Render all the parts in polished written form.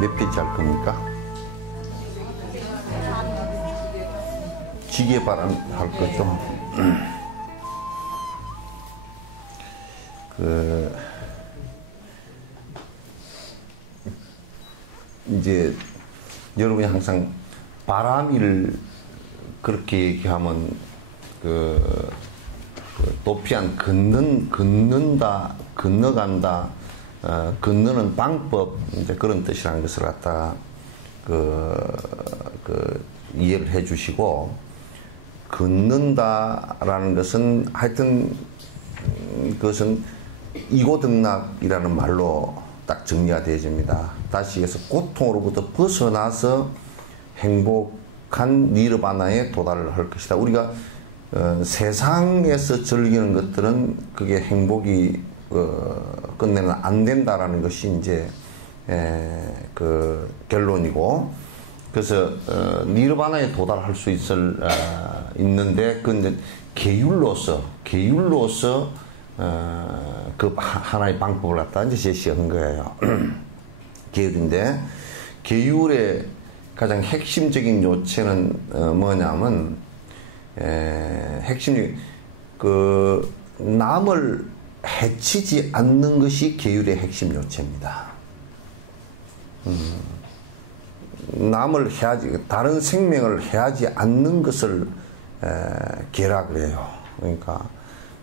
몇 페이지 할 겁니까? 지게바람 할 거죠. 이제 여러분이 항상 바람이를 그렇게 얘기하면 도피한 건넌다, 건너간다, 건너는 방법, 이제 그런 뜻이라는 것을 갖다가 이해를 해 주시고, 건넌다라는 것은 하여튼 그것은 이고등락이라는 말로 딱 정리가 되어집니다. 다시 해서 고통으로부터 벗어나서 행복한 니르바나에 도달을 할 것이다. 우리가 세상에서 즐기는 것들은 그게 행복이 끝내는 안 된다라는 것이 이제 그 결론이고, 그래서 니르바나에 도달할 수 있는데 그건 계율로서 그 하나의 방법을 갖다 이제 제시한 거예요. 계율인데, 계율의 가장 핵심적인 요체는 뭐냐면, 핵심적인 남을 해치지 않는 것이 계율의 핵심 요체입니다. 남을 다른 생명을 해하지 않는 것을 계라 그래요. 그러니까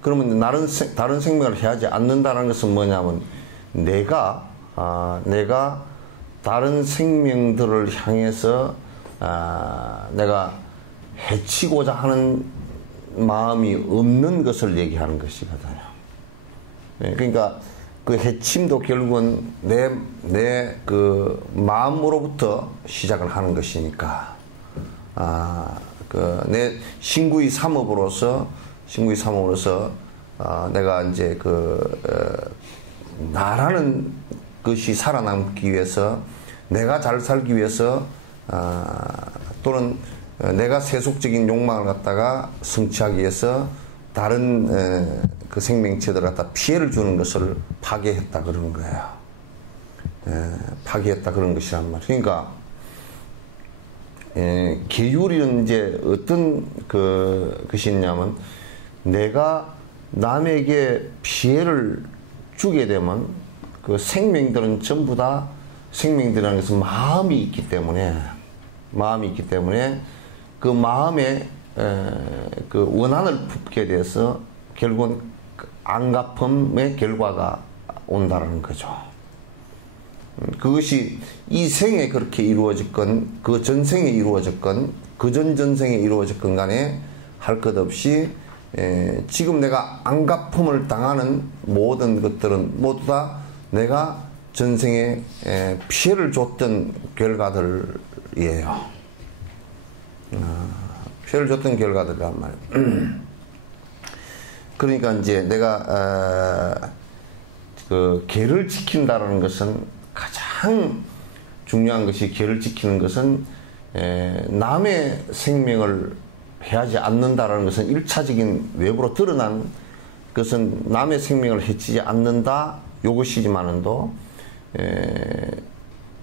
그러면 다른 생명을 해하지 않는다는 것은 뭐냐면, 내가 다른 생명들을 향해서 내가 해치고자 하는 마음이 없는 것을 얘기하는 것이거든요. 그러니까 그 해침도 결국은 내 그 마음으로부터 시작을 하는 것이니까, 내 신구의 삼업으로서 내가 이제 나라는 것이 살아남기 위해서, 내가 잘 살기 위해서, 또는 내가 세속적인 욕망을 갖다가 성취하기 위해서 다른 그 생명체들 갖다 피해를 주는 것을 파괴했다 그러는 거예요. 파괴했다 그런 것이란 말이에요. 그러니까 계율은 이제 어떤 것이 있냐면, 내가 남에게 피해를 주게 되면 그 생명들은 전부 다, 생명들이라는 것은 마음이 있기 때문에 그 마음에 그 원한을 품게 돼서 결국은 안갚음의 결과가 온다는 거죠. 그것이 이 생에 그렇게 이루어졌건, 그 전생에 이루어졌건, 그 전전생에 이루어졌건 간에 할 것 없이 지금 내가 안갚음을 당하는 모든 것들은 모두 다 내가 전생에 피해를 줬던 결과들이에요. 피해를 줬던 결과들이란 말이에요. 그러니까 이제 내가 그 계를 지킨다라는 것은, 가장 중요한 것이, 계를 지키는 것은 남의 생명을 해하지 않는다라는 것은 일차적인 외부로 드러난 것은 남의 생명을 해치지 않는다 요것이지만은도,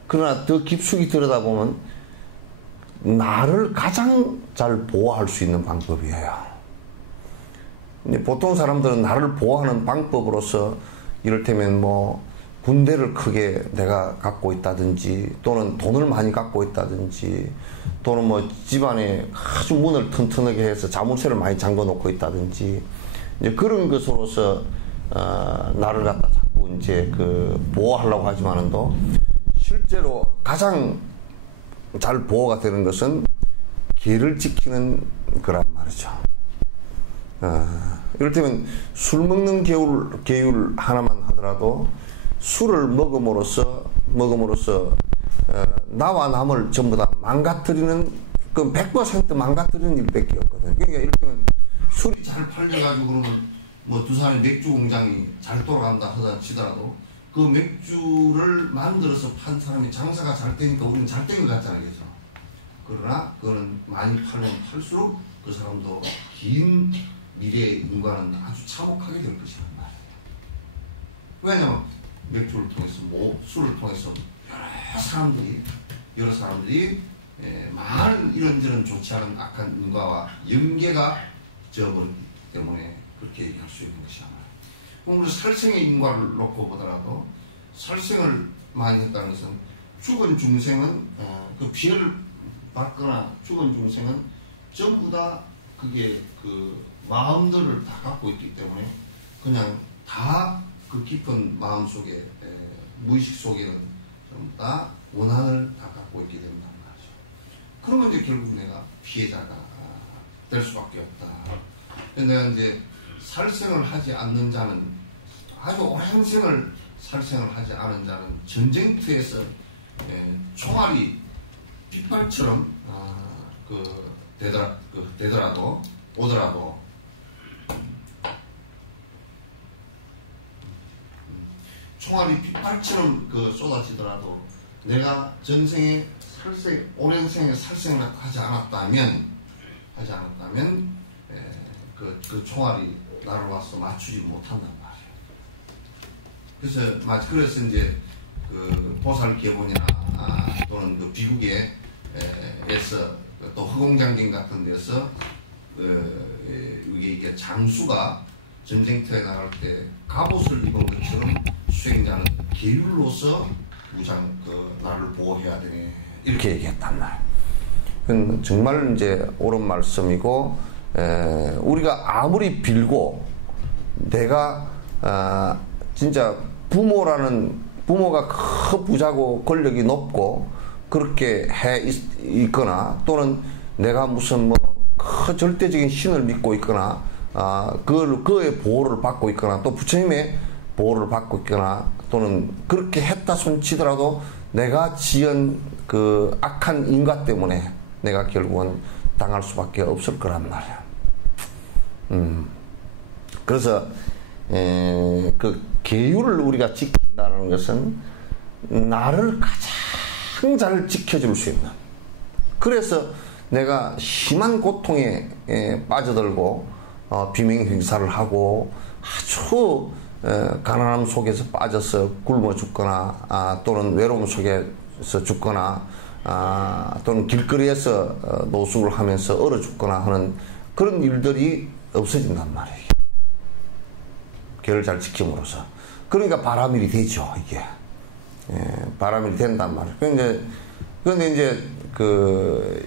그러나 더 깊숙이 들여다보면 나를 가장 잘 보호할 수 있는 방법이에요. 보통 사람들은 나를 보호하는 방법으로서 이를테면 뭐 군대를 크게 내가 갖고 있다든지, 또는 돈을 많이 갖고 있다든지, 또는 뭐 집안에 아주 문을 튼튼하게 해서 자물쇠를 많이 잠궈 놓고 있다든지, 이제 그런 것으로서 나를 갖다 자꾸 이제 보호하려고 하지만은도, 실제로 가장 잘 보호가 되는 것은 계를 지키는 거란 말이죠. 이를테면 술 먹는 계율 하나만 하더라도, 술을 먹음으로써 나와 남을 전부 다 망가뜨리는, 그 100% 망가뜨리는 일밖에 없거든요. 그러니까 이를테면 술이 잘 팔려가지고는 뭐 두 사람의 맥주 공장이 잘 돌아간다 치더라도, 그 맥주를 만들어서 판 사람이 장사가 잘 되니까 우리는 잘 된 것 같잖아요. 그죠? 그러나 그거는 많이 팔면 팔수록 그 사람도 긴 미래의 인과는 아주 참혹하게 될 것이란 말이에요. 왜냐면 맥주를 통해서 술을 통해서 여러 사람들이 많은 이런저런 좋지 않은 악한 인과와 연계가 되어버리기 때문에 그렇게 얘기할 수 있는 것이 아마요. 그럼 우리 살생의 인과를 놓고 보더라도 살생을 많이 했다는 것은 죽은 중생은 그 피해를 받거나 죽은 중생은 전부 다 그게 그 마음들을 다 갖고 있기 때문에 그냥 다 그 깊은 마음 속에 무의식 속에는 전부 다 원한을 다 갖고 있게 된단 말이죠. 그러면 이제 결국 내가 피해자가 될 수밖에 없다. 내가 이제 살생을 하지 않는 자는 아주 오랜 생을 살생을 하지 않은 자는 전쟁터에서 총알이 빗발처럼 오더라도 총알이 빗발처럼 쏟아지더라도 내가 전생에 오랜 생에 살생을 하지 않았다면 그 총알이 나를 와서 맞추지 못한단 말이에요. 그래서 이제 그 보살 계보냐 또는 그 비국에서 또 허공장경 같은 데서 이게 장수가 전쟁터에 나갈 때 갑옷을 입은 것처럼 수행자는 계율로서 나를 보호해야 되네 이렇게 얘기했단 말이에요. 정말 이제 옳은 말씀이고 우리가 아무리 빌고 내가 진짜 부모가 큰 부자고 권력이 높고 그렇게 해 있거나 또는 내가 무슨 큰 절대적인 신을 믿고 있거나 그의 보호를 받고 있거나 또 부처님의 보호를 받고 있거나 또는 그렇게 했다 손치더라도 내가 지은 그 악한 인과 때문에 내가 결국은 당할 수밖에 없을 거란 말이야. 그래서 그 계율을 우리가 지킨다는 것은 나를 가장 잘 지켜줄 수 있는, 그래서 내가 심한 고통에 빠져들고 비명행사를 하고 아주 가난함 속에서 빠져서 굶어 죽거나 또는 외로움 속에서 죽거나 또는 길거리에서 노숙을 하면서 얼어 죽거나 하는 그런 일들이 없어진단 말이에요. 계를 잘 지킴으로써. 그러니까 바라밀이 되죠, 이게. 바라밀이 된단 말이에요. 그런데 이제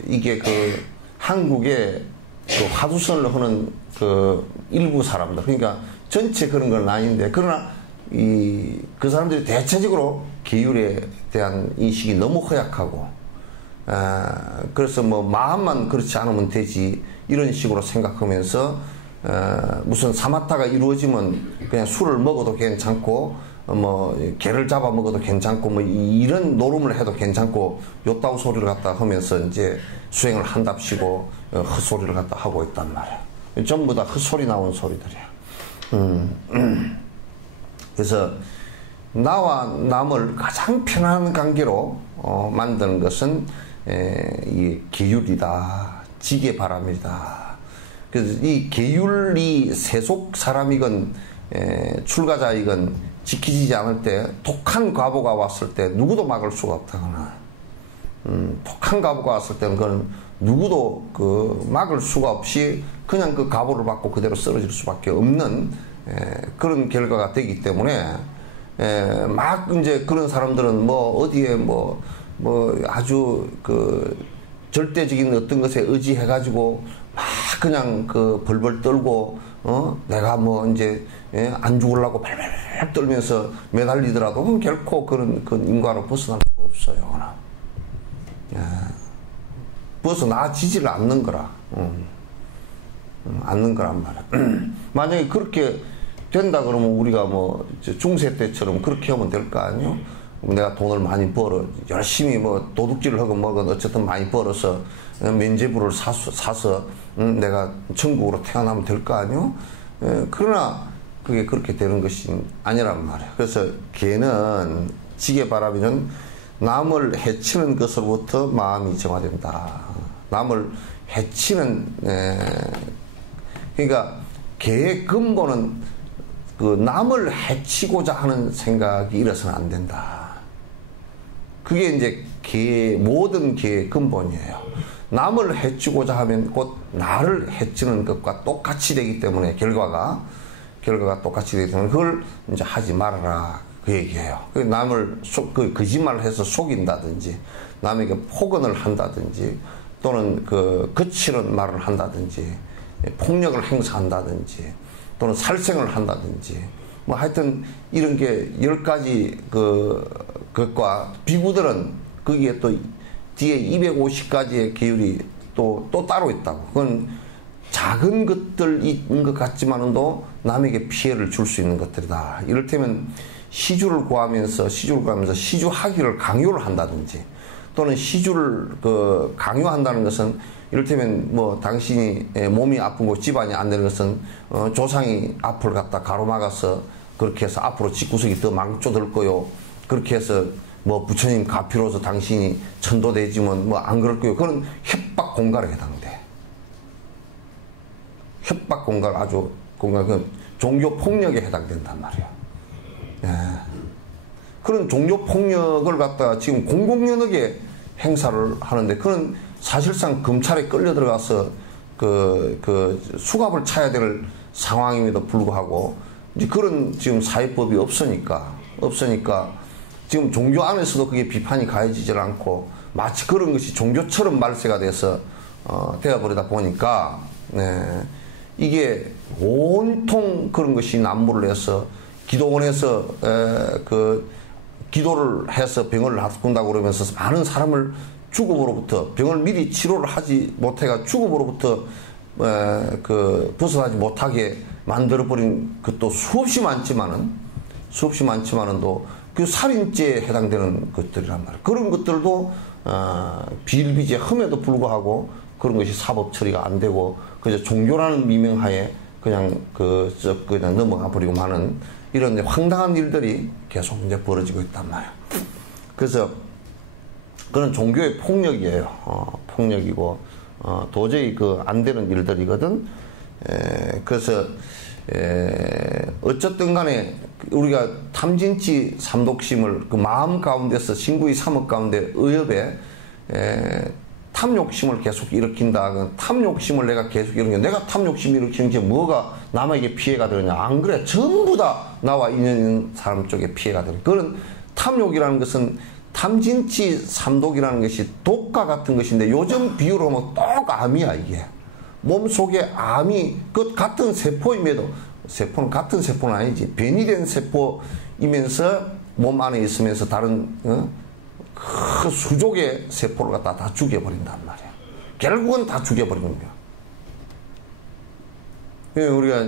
이게 한국에 화두선을 하는 일부 사람들, 그러니까 전체 그런 건 아닌데, 그러나 그 사람들이 대체적으로 계율에 대한 인식이 너무 허약하고, 그래서 마음만 그렇지 않으면 되지, 이런 식으로 생각하면서, 무슨 사마타가 이루어지면 그냥 술을 먹어도 괜찮고, 개를 잡아 먹어도 괜찮고, 이런 노름을 해도 괜찮고, 요따구 소리를 갖다 하면서 이제 수행을 한답시고, 헛소리를 갖다 하고 있단 말이야. 전부 다 헛소리 나온 소리들이야. 그래서 나와 남을 가장 편안한 관계로 만드는 것은 이 계율이다, 지계바람이다. 그래서 이 계율이 세속 사람이건 출가자이건 지키지 않을 때 독한 과보가 왔을 때 누구도 막을 수가 없다거나, 독한 과보가 왔을 때는 그건 누구도 막을 수가 없이 그냥 그 과보를 받고 그대로 쓰러질 수밖에 없는 그런 결과가 되기 때문에 막 이제 그런 사람들은 어디에 아주 절대적인 어떤 것에 의지해가지고 막 그냥 벌벌 떨고 내가 이제 안 죽으려고 발발 떨면서 매달리더라도 그건 결코 그런 인과로 벗어날 수가 없어요. 벗어나지지를 않는 거라. 않는 거란 말이야. 만약에 그렇게 된다 그러면 우리가 중세 때처럼 그렇게 하면 될 거 아니에요? 내가 돈을 많이 벌어 열심히 도둑질을 하고 어쨌든 많이 벌어서 면제부를 사서 내가 천국으로 태어나면 될 거 아니에요? 그러나 그게 그렇게 되는 것이 아니란 말이에요. 그래서 걔는 지게바라미는 남을 해치는 것으로부터 마음이 정화된다. 남을 해치는 그러니까 개의 근본은 그 남을 해치고자 하는 생각이 일어서는 안 된다. 그게 이제 모든 개의 근본이에요. 남을 해치고자 하면 곧 나를 해치는 것과 똑같이 되기 때문에 결과가 똑같이 되기 때문에 그걸 이제 하지 말아라 그 얘기예요. 남을 거짓말을 해서 속인다든지 남에게 폭언을 한다든지 또는 거칠은 말을 한다든지 폭력을 행사한다든지 또는 살생을 한다든지 뭐 하여튼 이런 게 10가지 것과 비구들은 거기에 또 뒤에 250가지의 계율이 또 따로 있다고. 그건 작은 것들인 것 같지만도 남에게 피해를 줄 수 있는 것들이다. 이를테면 시주를 구하면서 시주하기를 강요를 한다든지 또는 시주를 강요한다는 것은 이를테면 뭐 당신이 몸이 아픈 거 집안이 안 되는 것은 조상이 앞을 갖다 가로막아서 그렇게 해서 앞으로 집구석이 더 망쳐들 거요. 그렇게 해서 뭐 부처님 가피로서 당신이 천도되지면 뭐 안 그럴 거요. 그건 협박 공갈에 해당돼. 협박 공갈 그 종교 폭력에 해당된단 말이야. 예. 그런 종교 폭력을 갖다가 지금 공공연하게 행사를 하는데 그건 사실상 검찰에 끌려 들어가서 수갑을 차야 될 상황임에도 불구하고 이제 그런 지금 사회법이 없으니까 지금 종교 안에서도 그게 비판이 가해지질 않고 마치 그런 것이 종교처럼 말세가 돼서 되어버리다 보니까 이게 온통 그런 것이 난무를 해서 기도원에서 기도를 해서 병을 낫는다고 그러면서 많은 사람을 죽음으로부터 병을 미리 치료를 하지 못해가 죽음으로부터 벗어나지 못하게 만들어버린 것도 수없이 많지만은도 그 살인죄에 해당되는 것들이란 말이에요. 그런 것들도 비일비재함에도 불구하고 그런 것이 사법 처리가 안 되고 그저 종교라는 미명하에 그냥 넘어가 버리고 마는 이런 황당한 일들이 계속 이제 벌어지고 있단 말이에요. 그래서 그런 종교의 폭력이에요. 폭력이고 도저히 안 되는 일들이거든. 그래서 어쨌든 간에 우리가 탐진치 삼독심을 마음 가운데서 신구의 삼업 가운데 의협에 탐욕심을 계속 일으킨다. 탐욕심을 내가 계속 일으키는 내가 탐욕심 일으키는 게 뭐가 남에게 피해가 되느냐. 안 그래. 전부 다 나와 인연 있는 사람 쪽에 피해가 되는. 그런 탐욕이라는 것은 탐진치 삼독이라는 것이 독과 같은 것인데 요즘 비유로 하면 똑 암이야 이게. 몸속에 암이 같은 세포임에도 세포는 같은 세포는 아니지. 변이된 세포이면서 몸 안에 있으면서 다른 그 수족의 세포를 갖다 다 죽여버린단 말이야. 결국은 다 죽여버리는 거야. 우리가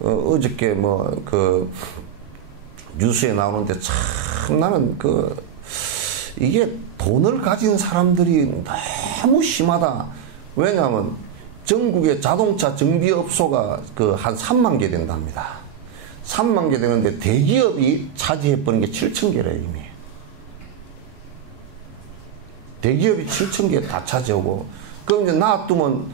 어저께 뉴스에 나오는데 참 나는 이게 돈을 가진 사람들이 너무 심하다. 왜냐하면 전국의 자동차 정비업소가 한 3만 개 된답니다. 3만 개 되는데 대기업이 차지해버린 게 7천 개래 이미. 대기업이 7천 개 다 차지하고 그럼 이제 놔두면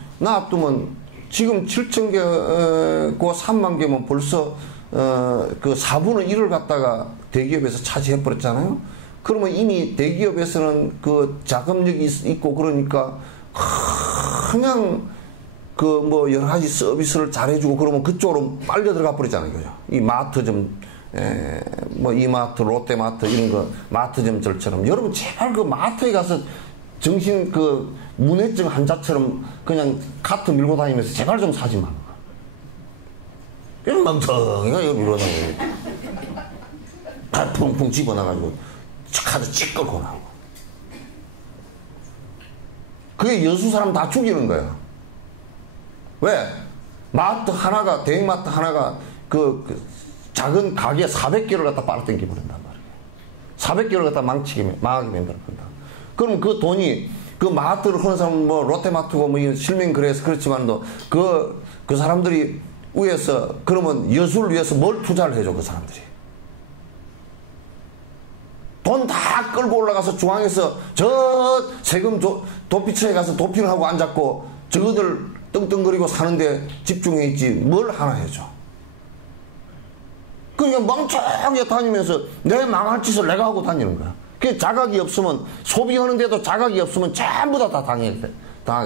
지금 7천 개고 3만 개면 벌써 4분의 1을 갖다가 대기업에서 차지해버렸잖아요. 그러면 이미 대기업에서는 자금력이 있고 그러니까 그냥 여러 가지 서비스를 잘해주고 그러면 그쪽으로 빨려 들어가 버리잖아요. 그죠? 이 마트점, 이마트, 롯데마트 이런 거 마트점들처럼 여러분 제발 마트에 가서 정신 문해증 환자처럼 그냥 카트 밀고 다니면서 제발 좀 사지 마. 이런 멍청이가 여기 밀고 다니고 발 펑펑 집어놔가지고 카드 찌끌고 나오고 그게 여수 사람 다 죽이는 거야. 왜? 마트 하나가 대형마트 하나가 작은 가게 400개를 갖다 빨아당겨 버린단 말이에요. 400개를 갖다 망하게 만들어 버린다. 그럼 그 돈이 마트를 하는 사람은 롯데마트고 실명 그래서 그렇지만도 그 사람들이 위에서 그러면 여수를 위해서 뭘 투자를 해줘 그 사람들이. 돈 다 끌고 올라가서 중앙에서 저 세금 도피처에 가서 도피를 하고 앉았고 저거들 떵떵거리고 사는데 집중해 있지 뭘 하나 해줘. 그러니까 멍청하게 다니면서 내 망할 짓을 내가 하고 다니는 거야. 그 자각이 없으면, 소비하는데도 자각이 없으면 전부 다 당하게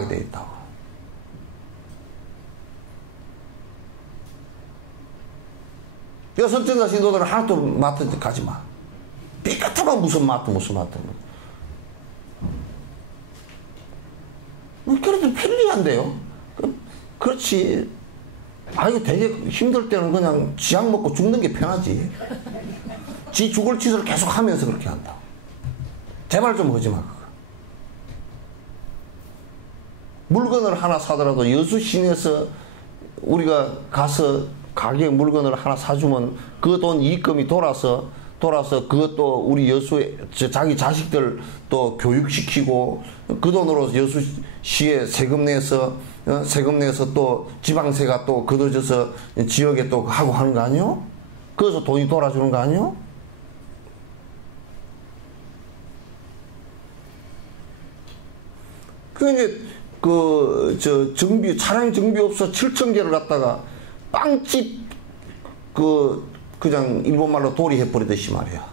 돼 있다고. 그러니까 석전자 신도들은 하나도 맡은 데 가지 마. 삐끗하면 무슨 맡은. 그래도 편리한데요. 그렇지. 이거 되게 힘들 때는 그냥 지약 먹고 죽는 게 편하지. 지 죽을 짓을 계속 하면서 그렇게 한다. 제발 좀 하지 마. 물건을 하나 사더라도 여수 시내에서 우리가 가서 가게에 물건을 하나 사주면 그 돈 이익금이 돌아서 그것도 우리 여수에 자기 자식들 또 교육시키고 그 돈으로 여수시에 세금 내서 또 지방세가 또 걷어져서 지역에 또 하고 하는 거 아니요? 그래서 돈이 돌아주는 거 아니요? 차량 정비업소 7,000개를 갖다가 빵집 그냥 일본말로 도리 해버리듯이 말이야.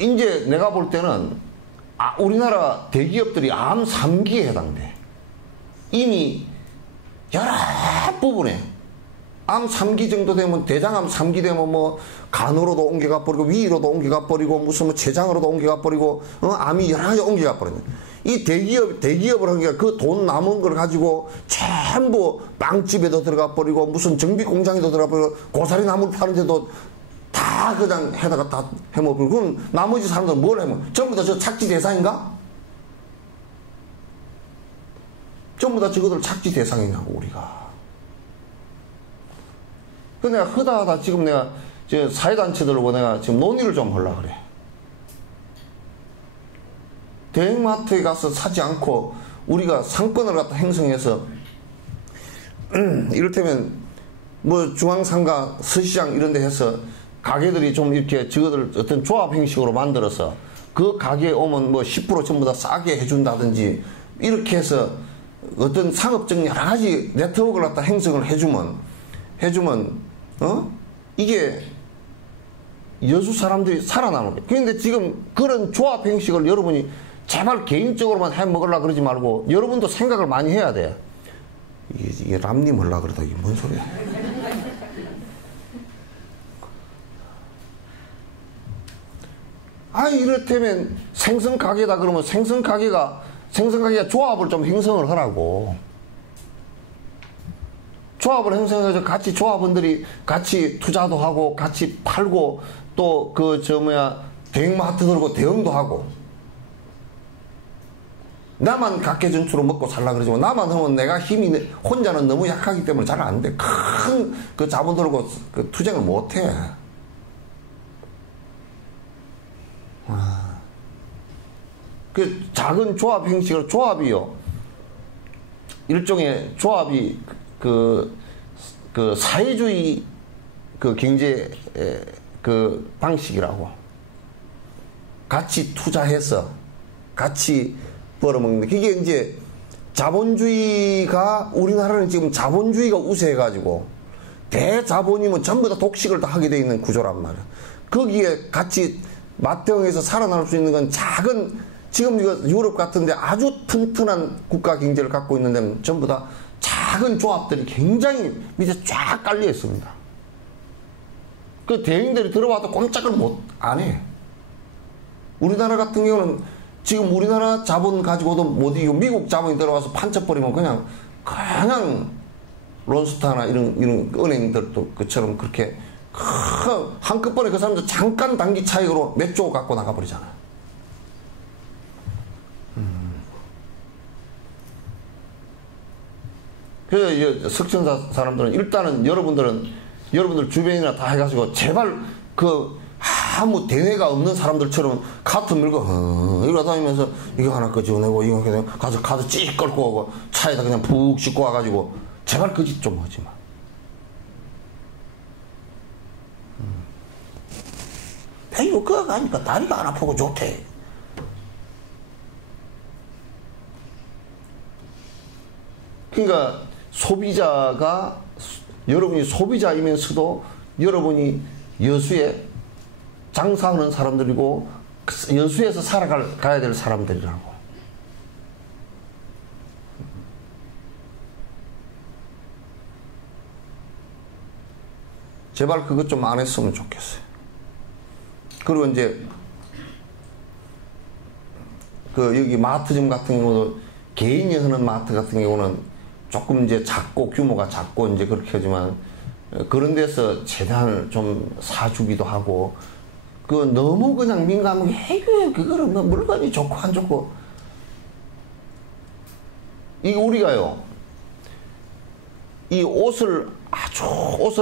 이제 내가 볼 때는 우리나라 대기업들이 암 3기에 해당돼. 이미 여러 부분에 암 3기 정도 되면, 대장암 3기 되면 뭐 간으로도 옮겨가 버리고 위로도 옮겨가 버리고 무슨 뭐 췌장으로도 옮겨가 버리고 암이 여러 가지 옮겨가 버리네. 이 대기업을 하니까 그 돈 남은 걸 가지고 전부 빵집에도 들어가 버리고 무슨 정비 공장에도 들어가 버리고 고사리 나무를 파는데도 다 그냥 해다가 다 해먹고. 그럼 나머지 사람들은 뭘 해먹어? 전부 다 저 착지 대상인가? 전부 다 저것들 착지 대상이냐고 우리가. 그 내가 하다 지금 내가 저 사회단체들하고 내가 지금 논의를 좀 하려고 그래. 대형마트에 가서 사지 않고 우리가 상권을 갖다 형성해서 이를테면 뭐 중앙상가 서시장 이런 데 해서 가게들이 좀 이렇게 저것들 어떤 조합 형식으로 만들어서 그 가게에 오면 뭐 10% 전부 다 싸게 해준다든지 이렇게 해서 어떤 상업적 여러 가지 네트워크를 갖다 형성을 해주면 이게 여수 사람들이 살아나는 거예요. 그런데 지금 그런 조합 형식을 여러분이 제발 개인적으로만 해 먹으려고 그러지 말고 여러분도 생각을 많이 해야 돼. 이게 람님 하려고 그러다 이게 뭔 소리야. 이렇다면 생선가게다 그러면 생선가게가 조합을 좀 형성을 하라고. 조합을 형성해서 같이 조합원들이 같이 투자도 하고 같이 팔고 또 대형마트 들고 대응도 하고. 나만 각계전투로 먹고 살라 그러지만 나만 하면 내가 혼자는 너무 약하기 때문에 잘 안 돼. 큰 그 자본 들고 그 투쟁을 못 해. 그 작은 조합 형식으로 조합이요. 일종의 조합이 그 사회주의 그 경제 그 방식이라고. 같이 투자해서 같이 벌어먹는. 그게 이제 자본주의가, 우리나라는 지금 자본주의가 우세해가지고 대자본이면 전부 다 독식을 다 하게 돼 있는 구조란 말이야. 거기에 같이 맞대응해서 살아날 수 있는 건 작은, 지금 이거 유럽 같은데 아주 튼튼한 국가 경제를 갖고 있는 데는 전부 다 작은 조합들이 굉장히 밑에 쫙 깔려 있습니다. 그 대행들이 들어와도 꼼짝을 안 해. 우리나라 같은 경우는 지금 우리나라 자본 가지고도 못 이기고 미국 자본이 들어와서 판쳐버리면 그냥 론스타나 이런 은행들도 그처럼 그렇게 한꺼번에 그 사람들 잠깐 단기 차익으로 몇 조 갖고 나가버리잖아. 그래서 석천사 사람들은 일단은 여러분들 주변이나 다 해가지고 제발 아무 대회가 없는 사람들처럼 카트 밀고 이러고 다니면서 이거 하나 끄집어내고 이거 그냥 가서 찌 끌고 오고 차에다 그냥 푹 싣고 와가지고 제발 그 짓 좀 하지 마. 이거 그거 가니까 다리가 안 아프고 좋대. 그러니까 소비자가 여러분이 소비자이면서도 여러분이 여수에 장사하는 사람들이고 여수에서 살아가야 될 사람들이라고. 제발 그것 좀 안 했으면 좋겠어요. 그리고 이제 그 여기 마트점 같은 경우도 개인이 하는 마트 같은 경우는 조금 이제 작고 규모가 작고 이제 그렇게 하지만 그런 데서 재단을 좀 사주기도 하고 그 너무 그냥 민감하게 해요. 그거는 뭐 물건이 좋고 안 좋고 이게 우리가요 이 옷을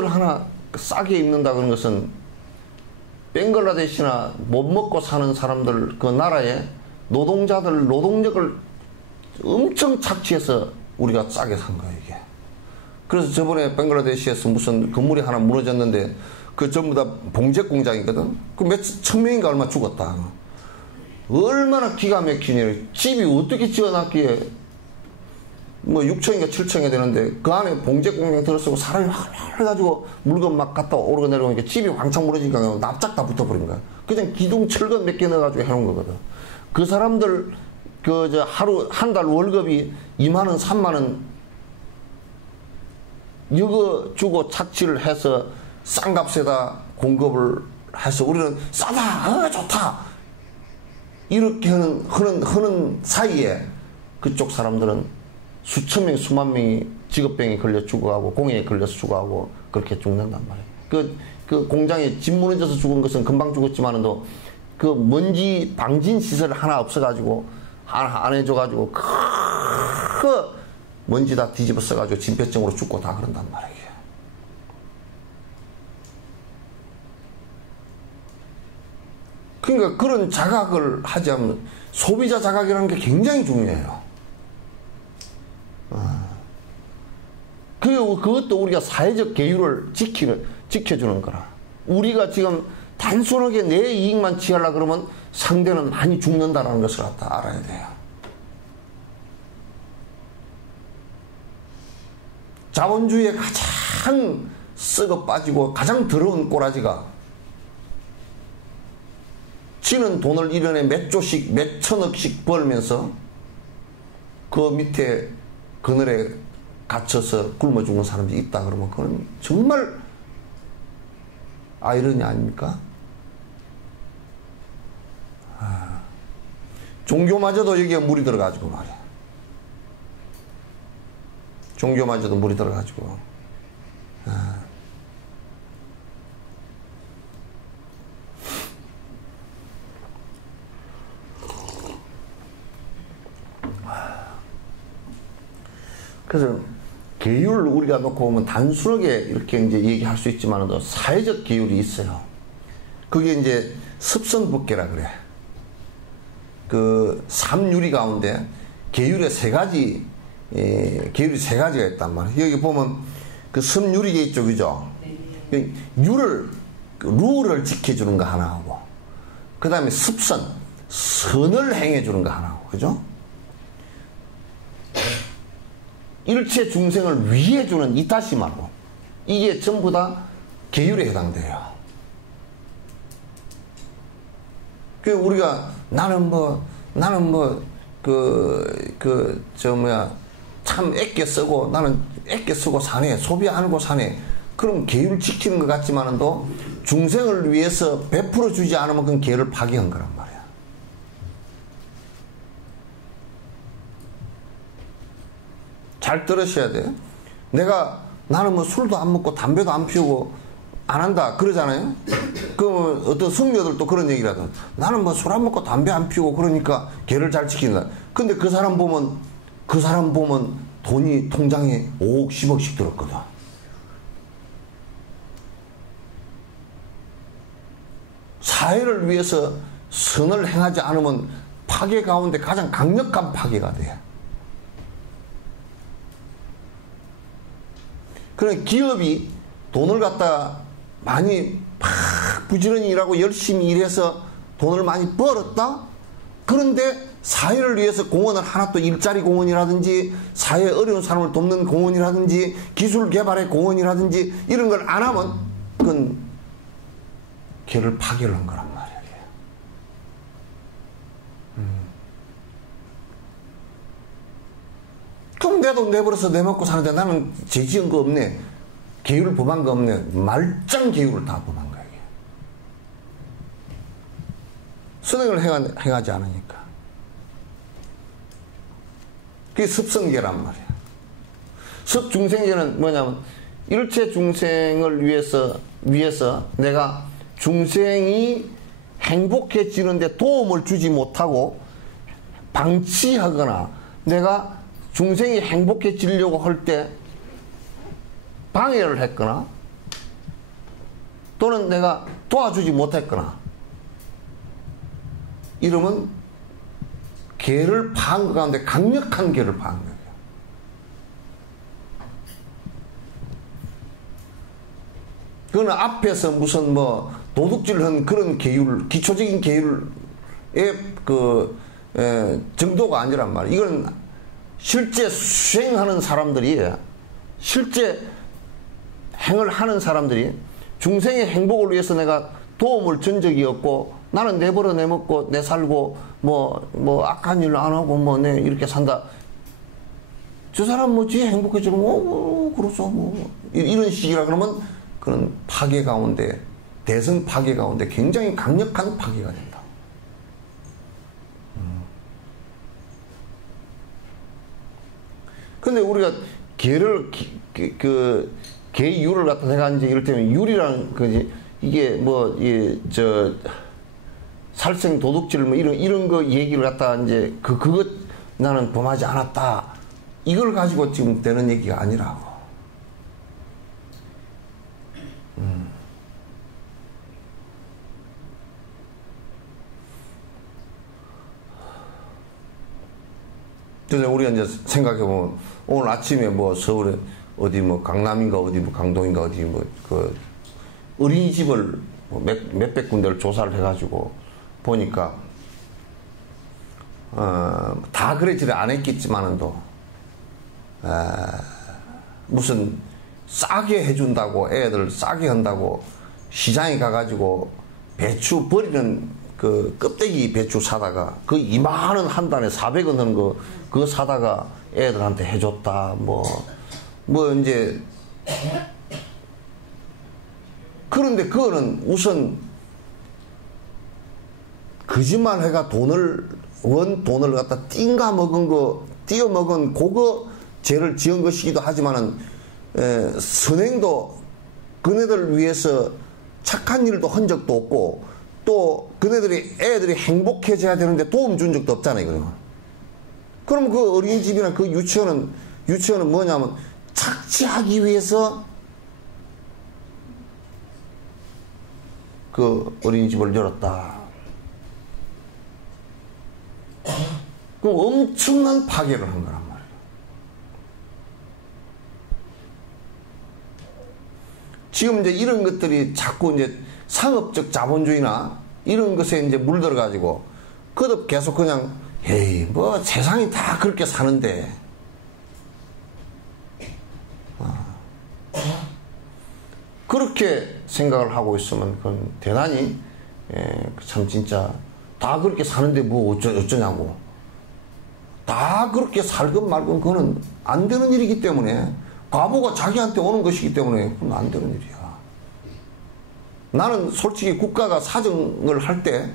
하나 싸게 입는다 그런 것은 벵글라데시나 못 먹고 사는 사람들 그 나라에 노동력을 엄청 착취해서 우리가 싸게 산 거예요, 이게. 그래서 저번에 벵글라데시에서 무슨 건물이 하나 무너졌는데 그 전부 다 봉제 공장이거든. 그 몇 천 명인가 얼마 죽었다. 얼마나 기가 막히니. 집이 어떻게 지어놨기에 뭐 6층인가 7층이 되는데 그 안에 봉제 공장 들어서고 사람이 활활 해가지고 물건 막 갖다 오르고 내려오니까 집이 왕창 무너지니까 납작 다 붙어버린 거야. 그냥 기둥 철근 몇 개 넣어가지고 해놓은 거거든. 그 사람들 하루 한 달 월급이 2만원 3만원 이거 주고 착취를 해서 싼 값에다 공급을 해서 우리는 싸다 좋다 이렇게 하는 사이에 그쪽 사람들은 수천 명 수만 명이 직업병에 걸려 죽어가고 공해에 걸려서 죽어가고 그렇게 죽는단 말이에요. 그 공장에 집 무너져서 죽은 것은 금방 죽었지만도 그 먼지 방진 시설 하나 없어가지고 안 해줘가지고 그 먼지 다 뒤집어 써가지고 진폐증으로 죽고 다 그런단 말이에요. 그러니까 그런 자각을 하자면 소비자 자각이라는 게 굉장히 중요해요. 그것도 우리가 사회적 계율을 지켜주는 거라. 우리가 지금 단순하게 내 이익만 취하려고 그러면 상대는 많이 죽는다는 것을 갖다 알아야 돼요. 자본주의의 가장 썩어 빠지고 가장 더러운 꼬라지가 지는 돈을 1년에 몇 조씩 몇 천억씩 벌면서 그 밑에 그늘에 갇혀서 굶어 죽는 사람들이 있다 그러면 그건 정말 아이러니 아닙니까? 종교마저도 여기에 물이 들어가지고 말이야. 종교마저도 물이 들어가지고. 그래서 계율을 우리가 놓고 보면 단순하게 이렇게 이제 얘기할 수 있지만도 사회적 계율이 있어요. 그게 이제 습선법계라 그래. 그 삼유리 가운데 계율의 계율이 세 가지가 있단 말이에요. 여기 보면 그 섬유리계 있죠, 그죠? 룰을 지켜주는 거 하나 하고, 그 다음에 선을 행해주는 거 하나 하고, 그죠? 일체 중생을 위해주는 이타심하고, 이게 전부 다 계율에 해당돼요. 그 우리가 참 애껴 쓰고 나는 애껴 쓰고 사네, 소비 안 하고 사네. 그럼 계율 지키는 것 같지만도 중생을 위해서 베풀어 주지 않으면 그건 계율을 파괴한 거란 말이야. 잘 들으셔야 돼요. 나는 뭐 술도 안 먹고 담배도 안 피우고 안 한다 그러잖아요. 그럼 어떤 성녀들도 그런 얘기를 하거든. 나는 뭐 술 안 먹고 담배 안 피우고 그러니까 계를 잘 지킨다. 근데 그 사람 보면 돈이 통장에 5억 10억씩 들었거든. 사회를 위해서 선을 행하지 않으면 파괴 가운데 가장 강력한 파괴가 돼. 그러니까 기업이 돈을 갖다 많이 부지런히 일하고 열심히 일해서 돈을 많이 벌었다? 그런데 사회를 위해서 공헌을 하나 또 일자리 공헌이라든지 사회에 어려운 사람을 돕는 공헌이라든지 기술 개발의 공헌이라든지 이런 걸 안 하면 그건 개를 파괴를 한 거란 말이에요. 그럼 내 돈 내버려서 내 먹고 사는데 나는 죄 지은 거 없네. 계율을 범한 거 없네. 말짱 계율을 다 범한 거야. 선행을 행하지 않으니까. 그게 습성계란 말이야. 습중생계는 뭐냐면 일체 중생을 위해서 내가 중생이 행복해지는데 도움을 주지 못하고 방치하거나 내가 중생이 행복해지려고 할 때 방해를 했거나 또는 내가 도와주지 못했거나 이러면 계를 파한 것 가운데 강력한 계를 파한 거예요. 그거는 앞에서 무슨 뭐 도둑질한 그런 계율, 기초적인 계율의 정도가 아니란 말이에요. 이건 실제 수행하는 사람들이, 실제 행을 하는 사람들이 중생의 행복을 위해서 내가 도움을 준 적이 없고 나는 내버려 내먹고 내 살고 뭐 악한 일 안 하고 뭐 내 이렇게 산다. 저 사람 뭐지 행복해지면 그렇죠 뭐 이런 식이라 그러면 그런 파괴 가운데 대성 파괴 가운데 굉장히 강력한 파괴가 된다. 근데 우리가 개를 개유를 갖다 내가 이제 이럴 때면 율이랑 이게 뭐 살생 도둑질 뭐 이런 거 얘기를 갖다 이제 그것 나는 범하지 않았다. 이걸 가지고 지금 되는 얘기가 아니라고. 그래서 우리가 이제 생각해보면 오늘 아침에 뭐 서울에 어디 뭐 강남인가 어디 뭐 강동인가 어디 뭐 그 어린이집을 몇백 군데를 조사를 해가지고 보니까 다 그러지를 않았겠지만은도 무슨 싸게 해준다고 애들 싸게 한다고 시장에 가가지고 배추 버리는 그 껍데기 배추 사다가 그 이만한 한 단에 400원 하는 거 그거 사다가 애들한테 해줬다 뭐 이제 그런데 그거는 우선 거짓말 해가 돈을 갖다 띵가 먹은 거 띄어 먹은 그거 죄를 지은 것이기도 하지만은 선행도 그네들 위해서 착한 일도 한 적도 없고 또 그네들이 애들이 행복해져야 되는데 도움 준 적도 없잖아요. 그러면 그럼 그 어린이집이나 그 유치원은 뭐냐면 착취하기 위해서 그 어린이집을 열었다. 그럼 엄청난 파괴를 한 거란 말이에요. 지금 이제 이런 것들이 자꾸 이제 상업적 자본주의나 이런 것에 이제 물들어가지고 그도 계속 그냥 에이 뭐 세상이 다 그렇게 사는데 그렇게 생각을 하고 있으면 그건 대단히 참 진짜 다 그렇게 사는데 뭐 어쩌냐고 다 그렇게 살건 말건 그거는 안 되는 일이기 때문에 과보가 자기한테 오는 것이기 때문에 그건 안 되는 일이야. 나는 솔직히 국가가 사정을 할 때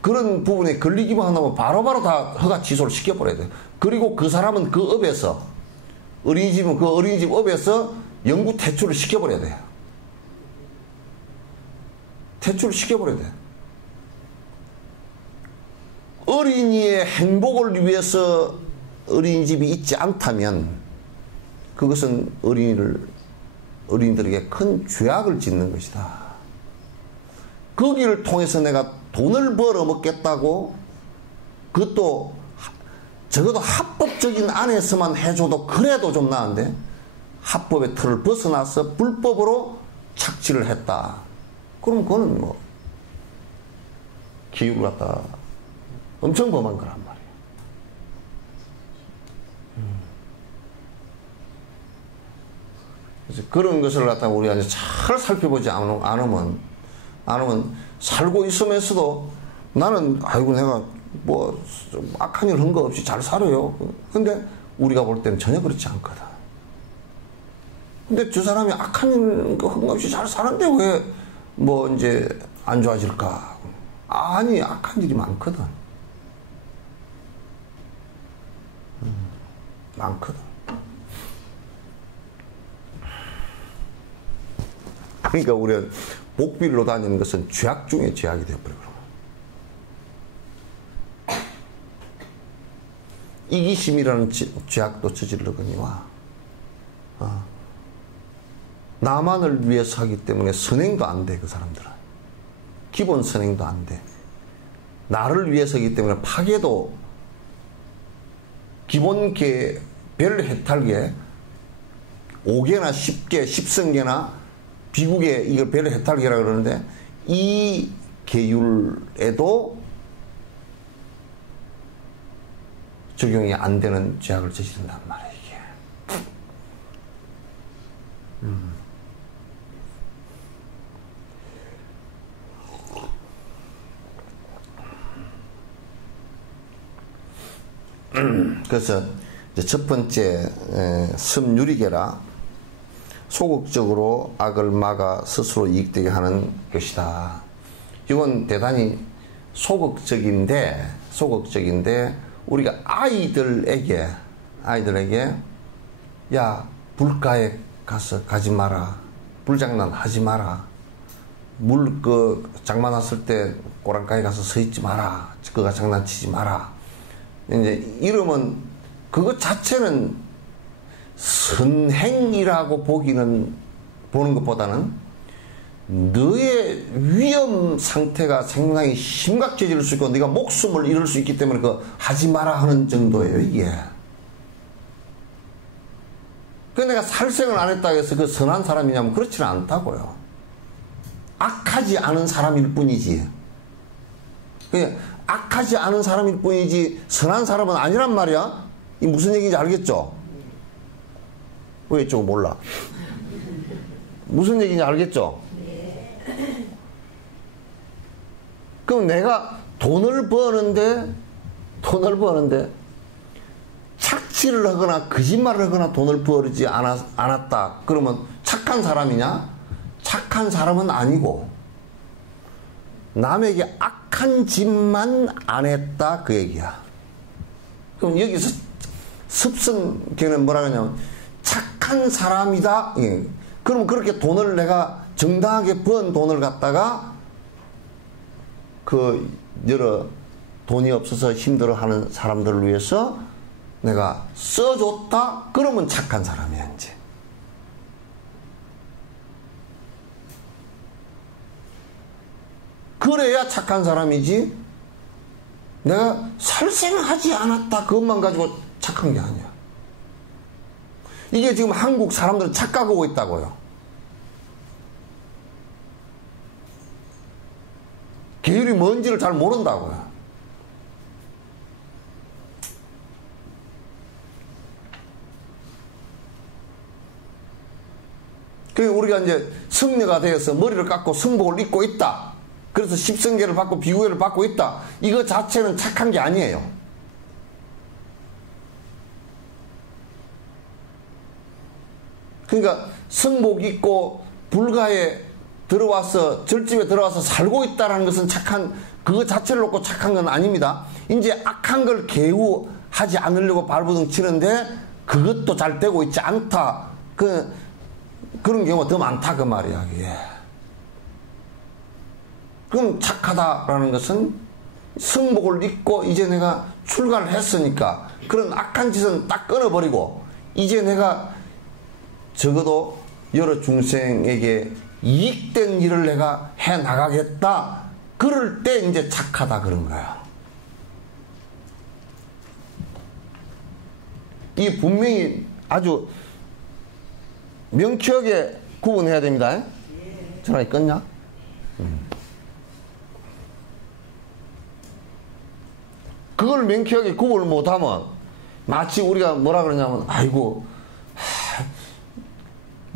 그런 부분에 걸리기만 한다면 바로바로 다 허가 취소를 시켜버려야 돼. 그리고 그 사람은 그 업에서 어린이집은 그 어린이집 업에서 영구 퇴출을 시켜버려야 돼. 퇴출을 시켜버려야 돼. 어린이의 행복을 위해서 어린이집이 있지 않다면 그것은 어린이들에게 큰 죄악을 짓는 것이다. 거기를 통해서 내가 돈을 벌어먹겠다고 그것도 적어도 합법적인 안에서만 해줘도 그래도 좀 나은데 합법의 틀을 벗어나서 불법으로 착취를 했다. 그럼 그거는 뭐 기율을 갖다 엄청 범한 거란 말이에요. 그래서 그런 것을 갖다가 우리가 이제 잘 살펴보지 않으면 살고 있으면서도 나는 아이고 내가 뭐 악한 일 한 거 없이 잘 살아요. 근데 우리가 볼 때는 전혀 그렇지 않거든. 근데 저 사람이 악한 일 한 거 없이 잘 사는데 왜 뭐 이제 안 좋아질까? 아니, 악한 일이 많거든. 많거든. 그러니까 우리가 복비로 다니는 것은 죄악 중에 죄악이 되어버리고 이기심이라는 죄악도 저지르거니와 나만을 위해서 하기 때문에 선행도 안 돼. 그 사람들은 기본 선행도 안 돼. 나를 위해서 하기 때문에 파괴도 기본계 별 해탈계 5개나 10개 10성계나 비국의 이걸 별 해탈계라 그러는데 이 계율에도 적용이 안 되는 죄악을 저지른단 말이에요, 이게. 그래서 이제 첫 번째 습유리계라 소극적으로 악을 막아 스스로 이익되게 하는 것이다. 이건 대단히 소극적인데 우리가 아이들에게 야 불가에 가지 마라, 불장난 하지 마라, 물 장만했을 때 꼬랑가에 가서 서 있지 마라, 그가 장난치지 마라. 이제 이러면 그것 자체는 선행이라고 보는 것보다는 너의 위험 상태가 상당히 심각해질 수 있고 네가 목숨을 잃을 수 있기 때문에 그 하지 마라 하는 정도예요, 이게. 그 내가 살생을 안 했다고 해서 그 선한 사람이냐면 그렇지는 않다고요. 악하지 않은 사람일 뿐이지. 그냥 악하지 않은 사람일 뿐이지 선한 사람은 아니란 말이야. 이 무슨 얘기인지 알겠죠? 왜 이쪽은 몰라? 무슨 얘기인지 알겠죠? 그럼 내가 돈을 버는데 착취를 하거나 거짓말을 하거나 돈을 벌지 않았다. 그러면 착한 사람이냐? 착한 사람은 아니고 남에게 악한 짓만 안 했다, 그 얘기야. 그럼 여기서 습성계는 뭐라 그러냐면 착한 사람이다. 예. 그럼 그렇게 돈을 내가 정당하게 번 돈을 갖다가 그 여러 돈이 없어서 힘들어하는 사람들을 위해서 내가 써줬다? 그러면 착한 사람이야, 이제. 그래야 착한 사람이지. 내가 살생하지 않았다, 그것만 가지고 착한 게 아니야. 이게 지금 한국 사람들은 착각하고 있다고요. 계율이 뭔지를 잘 모른다고요. 그래서 우리가 이제 승려가 되어서 머리를 깎고 승복을 입고 있다. 그래서 십성계를 받고 비구계를 받고 있다. 이거 자체는 착한 게 아니에요. 그러니까 승복 입고 불가에 들어와서 절집에 들어와서 살고 있다는 것은 착한, 그거 자체를 놓고 착한 건 아닙니다. 이제 악한 걸 계우하지 않으려고 발버둥 치는데 그것도 잘 되고 있지 않다. 그런 경우가 더 많다, 그 말이야. 예. 그럼 착하다라는 것은 승복을 입고 이제 내가 출가를 했으니까 그런 악한 짓은 딱 끊어버리고 이제 내가 적어도 여러 중생에게 이익된 일을 내가 해 나가겠다. 그럴 때 이제 착하다 그런 거야. 이 분명히 아주 명쾌하게 구분해야 됩니다. 전화기 껐냐? 그걸 명쾌하게 구분을 못하면 마치 우리가 뭐라 그러냐면 아이고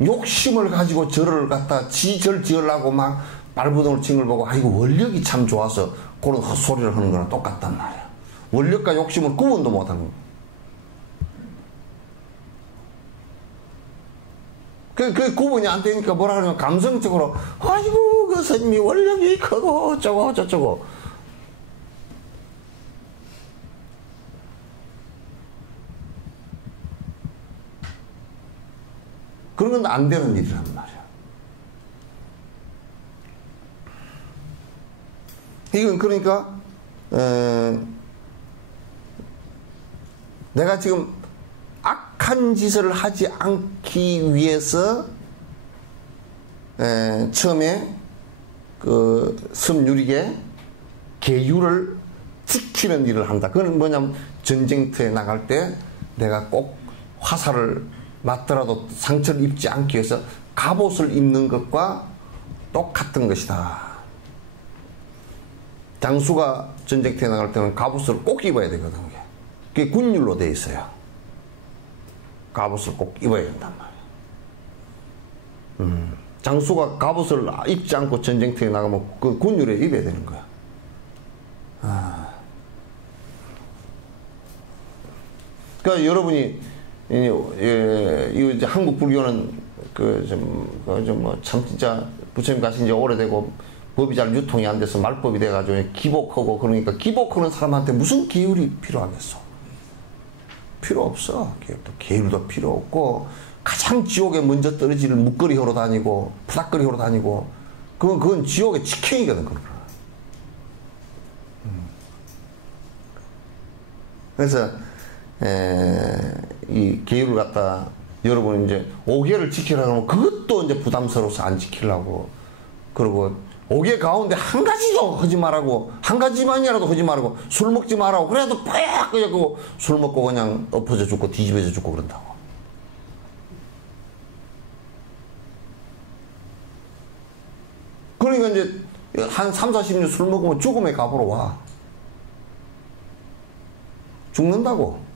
욕심을 가지고 절을 갖다 지절 지으려고 막 발버둥을 친 걸 보고 이거 원력이 참 좋아서 그런 헛소리를 하는 거랑 똑같단 말이야. 원력과 욕심을 구분도 못하는 거야. 그 구분이 안 되니까 뭐라 그러면 감성적으로 아이고 그 스님이 원력이 크고 어쩌고 저쩌고. 그런 건 안 되는 일이란 말이야. 이건 그러니까 내가 지금 악한 짓을 하지 않기 위해서 처음에 그 섬유리게 계율을 지키는 일을 한다. 그건 뭐냐면 전쟁터에 나갈 때 내가 꼭 화살을 맞더라도 상처를 입지 않기 위해서 갑옷을 입는 것과 똑같은 것이다. 장수가 전쟁터에 나갈 때는 갑옷을 꼭 입어야 되거든. 그게 군율로 되어 있어요. 갑옷을 꼭 입어야 된단 말이야. 장수가 갑옷을 입지 않고 전쟁터에 나가면 그 군율에 입어야 되는 거야. 그러니까 여러분이 이제 한국 불교는 참 진짜 부처님 가신 지 오래되고 법이 잘 유통이 안 돼서 말법이 돼가지고 기복하고 그러니까 기복하는 사람한테 무슨 계율이 필요하겠어? 필요 없어. 계율도 필요 없고 가장 지옥에 먼저 떨어질 묵거리 혀로 다니고 푸닥거리 혀로 다니고 그건 지옥의 직행이거든. 그래서 이 계율을 갖다 여러분 이제 5계를 지키려고 하면 그것도 이제 부담스러워서 안 지키려고 그러고 5계 가운데 한 가지도 하지 말라고 한 가지만이라도 하지 말라고 술 먹지 말라고 그래도 빽 그냥 술 먹고 그냥 엎어져 죽고 뒤집어져 죽고 그런다고. 그러니까 이제 한 3, 40년 술 먹으면 죽음의 값으로 와. 죽는다고.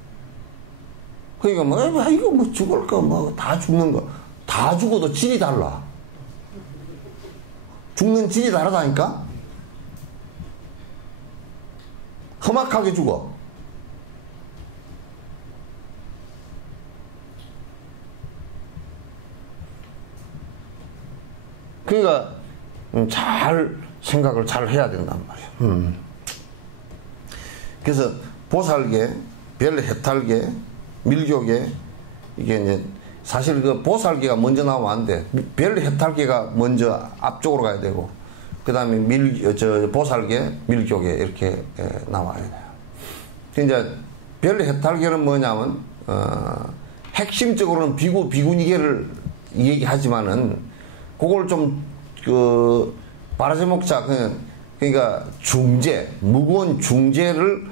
그러니까 뭐 이거 뭐 죽을까 뭐 다 죽는 거 다 죽어도 질이 달라. 죽는 질이 다르다니까. 험악하게 죽어. 그러니까 잘 생각을 잘 해야 된단 말이야. 그래서 보살계, 별해탈계, 밀교계 이게 이제 사실 그 보살계가 먼저 나오면 안 돼. 별해탈계가 먼저 앞쪽으로 가야 되고 그 다음에 보살계, 밀교계 이렇게 나와야 돼요. 이제 별해탈계는 뭐냐면 핵심적으로는 비구니계를 얘기하지만은 그걸 좀 바라제목자 그러니까 중재 무거운 중재를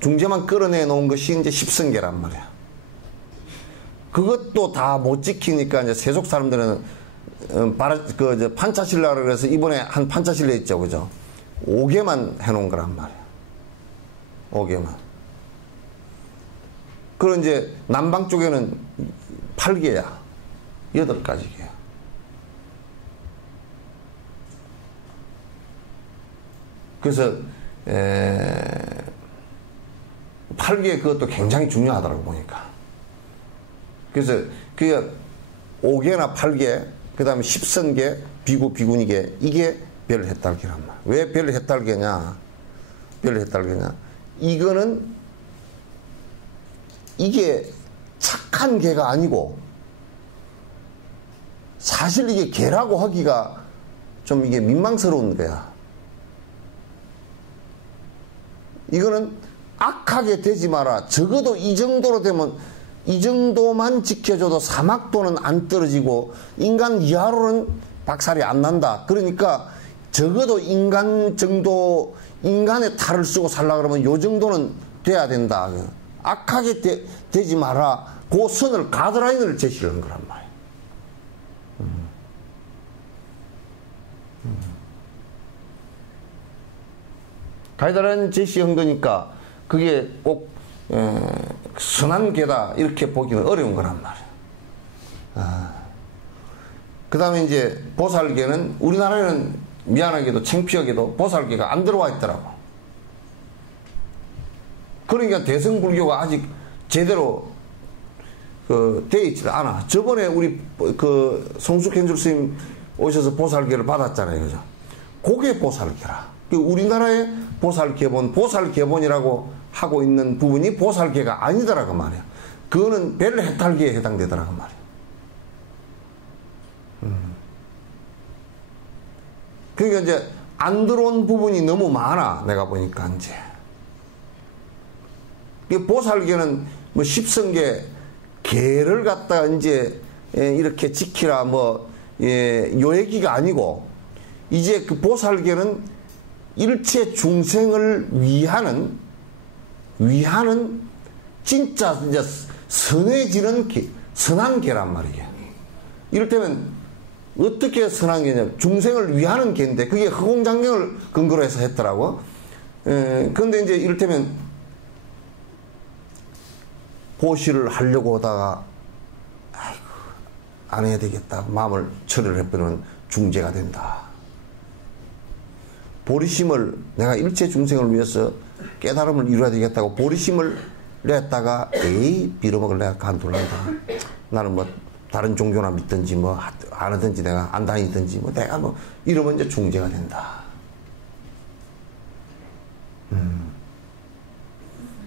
중재만 끌어내 놓은 것이 이제 십성계란 말이야. 그것도 다 못 지키니까 이제 세속 사람들은 판차실라 그래서 이번에 한 판차실라 있죠, 그죠? 5개만 해놓은 거란 말이야. 5개만. 그리고 이제 남방 쪽에는 8개야. 8가지개야. 그래서 8개 그것도 굉장히 중요하더라고 보니까. 그래서 그게 5개나 8개, 그 다음에 10선계, 비구니계 이게 별해탈계란 말이야. 왜 별해탈계냐? 이거는 이게 착한 개가 아니고 사실 이게 개라고 하기가 좀 이게 민망스러운 거야. 이거는 악하게 되지 마라. 적어도 이 정도로 되면 이 정도만 지켜줘도 사막도는 안 떨어지고 인간 이하로는 박살이 안 난다. 그러니까 적어도 인간 정도 인간의 탈을 쓰고 살라 그러면 요 정도는 돼야 된다. 악하게 되지 마라. 그 선을 가드라인을 제시하는 거란 말이야. 가이드라인 제시한 거니까 그게 꼭 선한 게다 이렇게 보기는 어려운 거란 말이야. 그 다음에 이제 보살계는 우리나라에는 미안하게도 창피하게도 보살계가 안 들어와 있더라고. 그러니까 대승불교가 아직 제대로 돼 있지 않아. 저번에 우리 송숙현줄 스님 오셔서 보살계를 받았잖아요. 그죠? 그게 보살계라. 우리나라의 보살계본이라고 하고 있는 부분이 보살계가 아니더라고 말이야. 그거는 벨레해탈계에 해당되더라고 말이야. 그러니까 이제 안 들어온 부분이 너무 많아. 내가 보니까 이제. 보살계는 뭐 십성계 계를 갖다가 이제 이렇게 지키라 뭐 요 얘기가 아니고 이제 그 보살계는 일체 중생을 위하는 진짜 이제 선해지는 선한 계란 말이에요. 이를테면 어떻게 선한 계냐? 중생을 위하는 계인데 그게 허공장경을 근거로 해서 했더라고. 그런데 이제 이를테면 보시를 하려고 하다가 아이고 안 해야 되겠다 마음을 처리를 해버리면 중재가 된다. 보리심을 내가 일체 중생을 위해서 깨달음을 이루어야 되겠다고 보리심을 냈다가 에이 빌어먹을 내가 간둘란다. 나는 뭐 다른 종교나 믿든지 뭐 안 하든지 내가 안 다니든지 뭐 내가 뭐 이러면 이제 중재가 된다.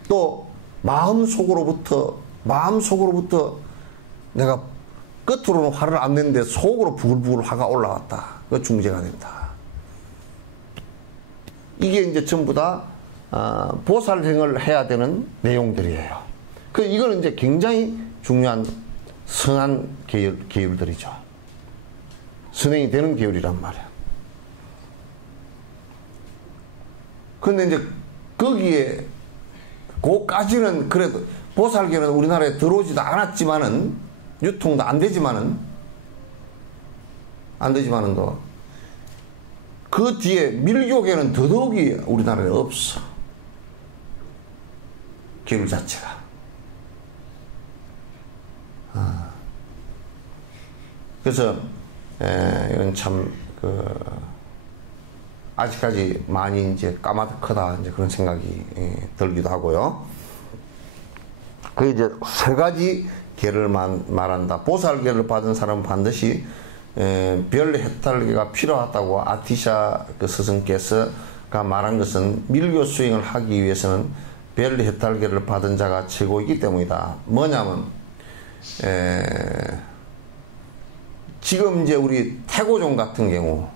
또 마음속으로부터 내가 끝으로는 화를 안 내는데 속으로 부글부글 화가 올라왔다. 그 중재가 된다. 이게 이제 전부 다 보살행을 해야 되는 내용들이에요. 이거는 이제 굉장히 중요한 선한 계율들이죠. 선행이 되는 계율이란 말이야. 근데 이제 거기에 그까지는 그래도 보살계는 우리나라에 들어오지도 않았지만은 유통도 안 되지만은 그 뒤에 밀교계는 더더욱이 우리나라에 없어. 계율 자체가. 그래서 이건 참 아직까지 많이 이제 까마득하다 이제 그런 생각이 들기도 하고요. 그 이제 세 가지 계를 말한다. 보살계를 받은 사람은 반드시 별해탈계가 필요하다고 아티샤 그 스승께서가 말한 것은 밀교 수행을 하기 위해서는 별해탈계를 받은 자가 최고이기 때문이다. 뭐냐면 지금 이제 우리 태고종 같은 경우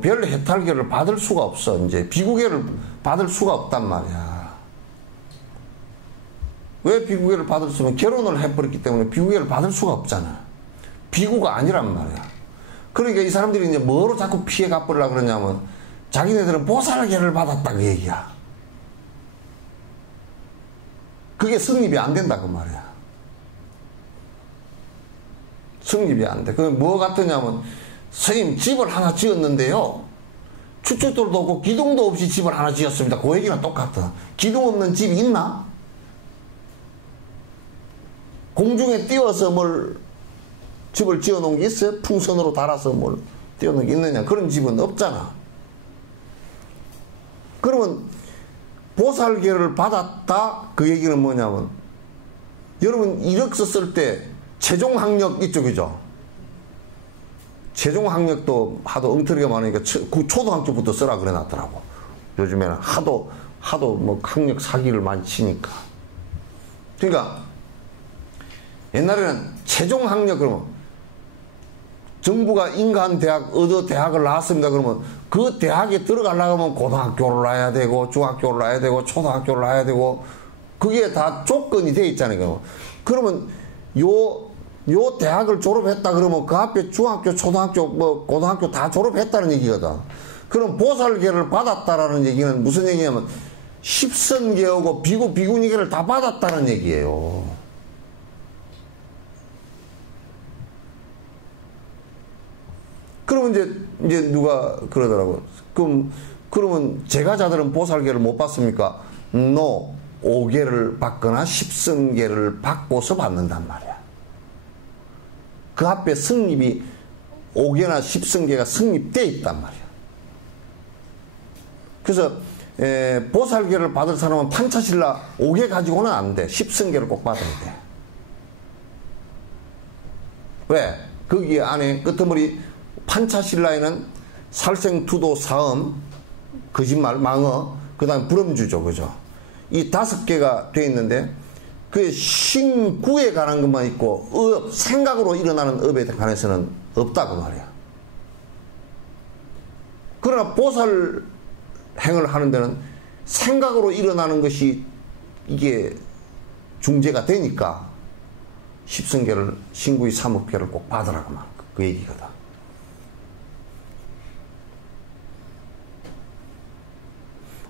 별해탈계를 받을 수가 없어. 이제 비구계를 받을 수가 없단 말이야. 왜 비구계를 받을 수 없으면 결혼을 해버렸기 때문에 비구계를 받을 수가 없잖아. 비구가 아니란 말이야. 그러니까 이 사람들이 이제 뭐로 자꾸 피해 갚으려고 그러냐면 자기네들은 보살계를 받았다 그 얘기야. 그게 성립이 안 된다 그 말이야. 성립이 안 돼. 그게 뭐 같으냐면 스님 집을 하나 지었는데요. 축척도도 없고 기둥도 없이 집을 하나 지었습니다. 그 얘기랑 똑같아. 기둥 없는 집이 있나? 공중에 띄워서 집을 지어놓은 게 있어요? 풍선으로 달아서 띄워놓은 게 있느냐? 그런 집은 없잖아. 그러면 보살계를 받았다? 그 얘기는 뭐냐면 여러분 이력서 쓸 때 최종학력 이쪽이죠. 최종학력도 하도 엉터리가 많으니까 초등학교부터 쓰라 그래 놨더라고. 요즘에는 하도 학력 사기를 많이 치니까. 그러니까 옛날에는 최종학력 그러면 정부가 인간 대학 어느 대학을 나왔습니다 그러면 그 대학에 들어가려고 하면 고등학교를 나야 되고 중학교를 나야 되고 초등학교를 나야 되고 그게 다 조건이 돼 있잖아요. 그러면 요 대학을 졸업했다 그러면 그 앞에 중학교, 초등학교, 고등학교 다 졸업했다는 얘기거든. 그럼 보살계를 받았다라는 얘기는 무슨 얘기냐면 십선계하고 비구니계를 다 받았다는 얘기예요. 그러면 이제 누가 그러더라고. 그러면 제가자들은 보살계를 못 받습니까? No. 5계를 받거나 십선계를 받고서 받는단 말이야. 그 앞에 성립이 5개나 10성계가 성립되어 있단 말이야. 그래서 보살계를 받을 사람은 판차신라 5개 가지고는 안 돼. 10성계를 꼭 받아야 돼. 왜? 거기 안에 끄트머리 판차신라에는 살생투도 사음, 거짓말, 망어, 그 다음에 불엄주죠. 그죠? 이 5개가 되어 있는데 그 신구에 관한 것만 있고 업, 생각으로 일어나는 업에 관해서는 없다고 말이야. 그러나 보살 행을 하는 데는 생각으로 일어나는 것이 이게 중재가 되니까 10성계를 신구의 3업계를 꼭 받으라고 말 그 얘기거든.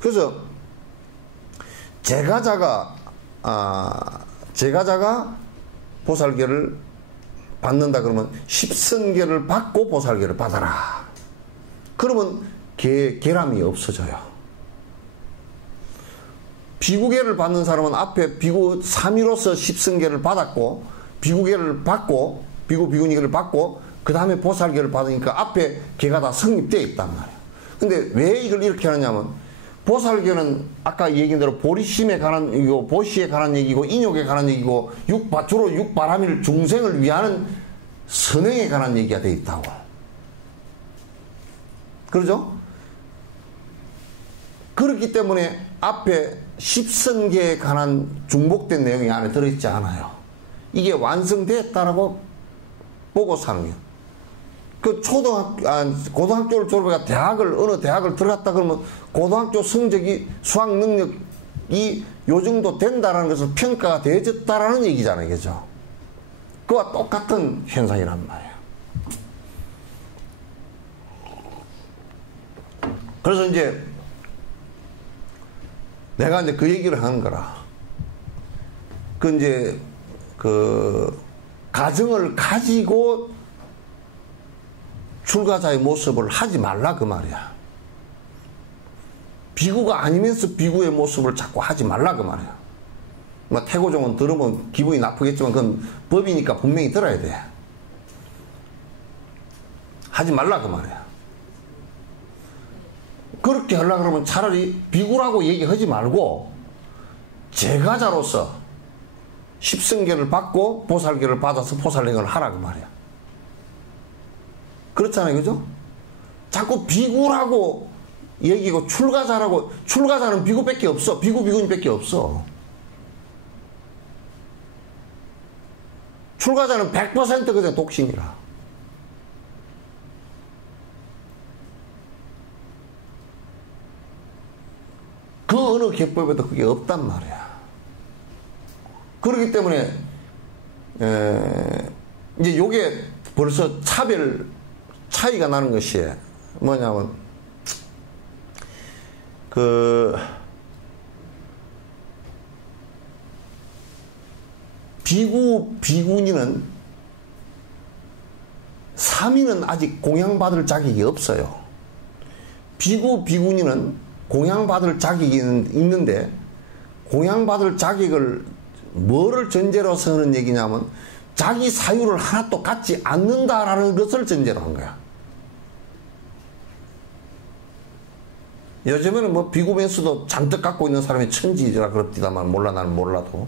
그래서 제가자가 보살계를 받는다 그러면 10성계를 받고 보살계를 받아라. 그러면 계람이 없어져요. 비구계를 받는 사람은 앞에 비구 3위로서 10성계를 받았고 비구계를 받고 비구니계를 받고 그 다음에 보살계를 받으니까 앞에 계가 다 성립되어 있단 말이에요. 근데 왜 이걸 이렇게 하느냐면 보살계는 아까 얘기한 대로 보리심에 관한 얘기고 보시에 관한 얘기고 인욕에 관한 얘기고 주로 육바라밀 중생을 위하는 선행에 관한 얘기가 되어 있다고. 그러죠? 그렇기 때문에 앞에 10성계에 관한 중복된 내용이 안에 들어있지 않아요. 이게 완성됐다라고 보고 사는 거예요. 그 고등학교를 졸업해가 어느 대학을 들어갔다 그러면 고등학교 성적이 수학 능력이 요 정도 된다라는 것을 평가가 되어졌다라는 얘기잖아요. 그죠? 그와 똑같은 현상이란 말이에요. 그래서 이제 내가 이제 그 얘기를 하는 거라. 그 가정을 가지고 출가자의 모습을 하지 말라 그 말이야. 비구가 아니면서 비구의 모습을 자꾸 하지 말라 그 말이야. 뭐 태고종은 들으면 기분이 나쁘겠지만 그건 법이니까 분명히 들어야 돼. 하지 말라 그 말이야. 그렇게 하려고 그러면 차라리 비구라고 얘기하지 말고 제가자로서 10성계를 받고 보살계를 받아서 보살행을 하라 그 말이야. 그렇잖아요. 그죠? 자꾸 비구라고 얘기고 출가자는 비구밖에 없어. 비구니밖에 없어. 출가자는 100% 그냥 독신이라. 그 어느 계법에도 그게 없단 말이야. 그렇기 때문에 이제 요게 벌써 차이가 나는 것이 뭐냐면 비구니는 3위는 아직 공양받을 자격이 없어요. 비구니는 공양받을 자격이 있는데 공양받을 자격을 뭐를 전제로 서는 얘기냐면 자기 사유를 하나도 갖지 않는다라는 것을 전제로 한 거야. 요즘에는 뭐 비구면서도 잔뜩 갖고 있는 사람이 천지라 그럽디다만 몰라 나는 몰라도.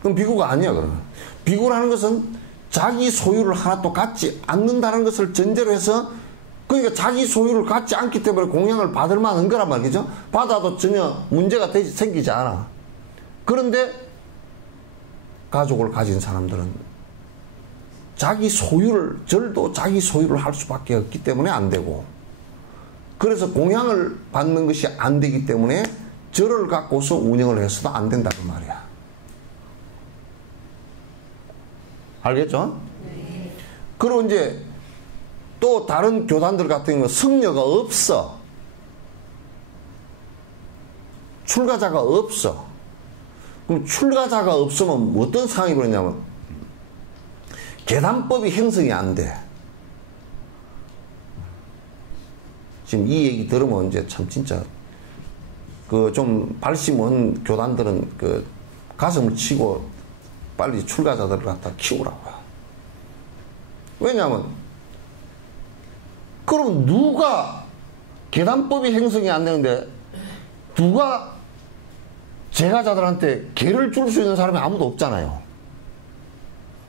그럼 비구가 아니야 그러면. 비구라는 것은 자기 소유를 하나도 갖지 않는다는 것을 전제로 해서 그러니까 자기 소유를 갖지 않기 때문에 공양을 받을 만한 거란 말이죠. 받아도 전혀 문제가 생기지 않아. 그런데 가족을 가진 사람들은 절도 자기 소유를 할 수밖에 없기 때문에 안 되고 그래서 공양을 받는 것이 안 되기 때문에 절을 갖고서 운영을 해서도 안 된다고 말이야. 알겠죠? 네. 그리고 이제 또 다른 교단들 같은 경우 성녀가 없어. 출가자가 없어. 그럼 출가자가 없으면 어떤 상황이 벌어지냐면 계단법이 형성이 안 돼. 지금 이 얘기 들으면 이제 참 진짜 그 좀 발심한 교단들은 그 가슴을 치고 빨리 출가자들을 갖다 키우라고요. 왜냐하면 그럼 누가 계단법이 행성이 안 되는데 누가 제가자들한테 개를 줄 수 있는 사람이 아무도 없잖아요.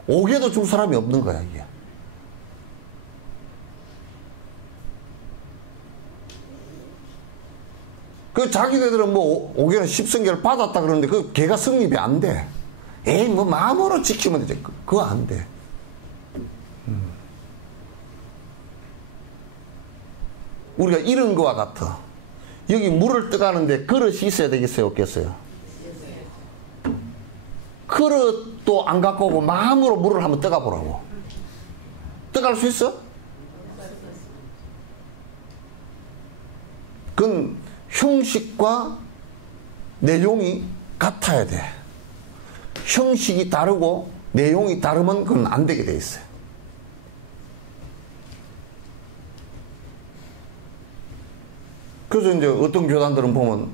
옥에도 줄 사람이 없는 거야 이게. 그 자기네들은 뭐 옥에는 십성계를 받았다 그러는데 그 개가 성립이 안 돼. 에이 뭐 마음으로 지키면 되지. 그거 안 돼. 우리가 이런 거와 같아. 여기 물을 떠가는데 그릇이 있어야 되겠어요 없겠어요? 그릇도 안 갖고 오고 마음으로 물을 한번 떠가 보라고. 떠갈 수 있어? 그건 형식과 내용이 같아야 돼. 형식이 다르고 내용이 다르면 그건 안 되게 돼 있어요. 그래서 이제 어떤 교단들은 보면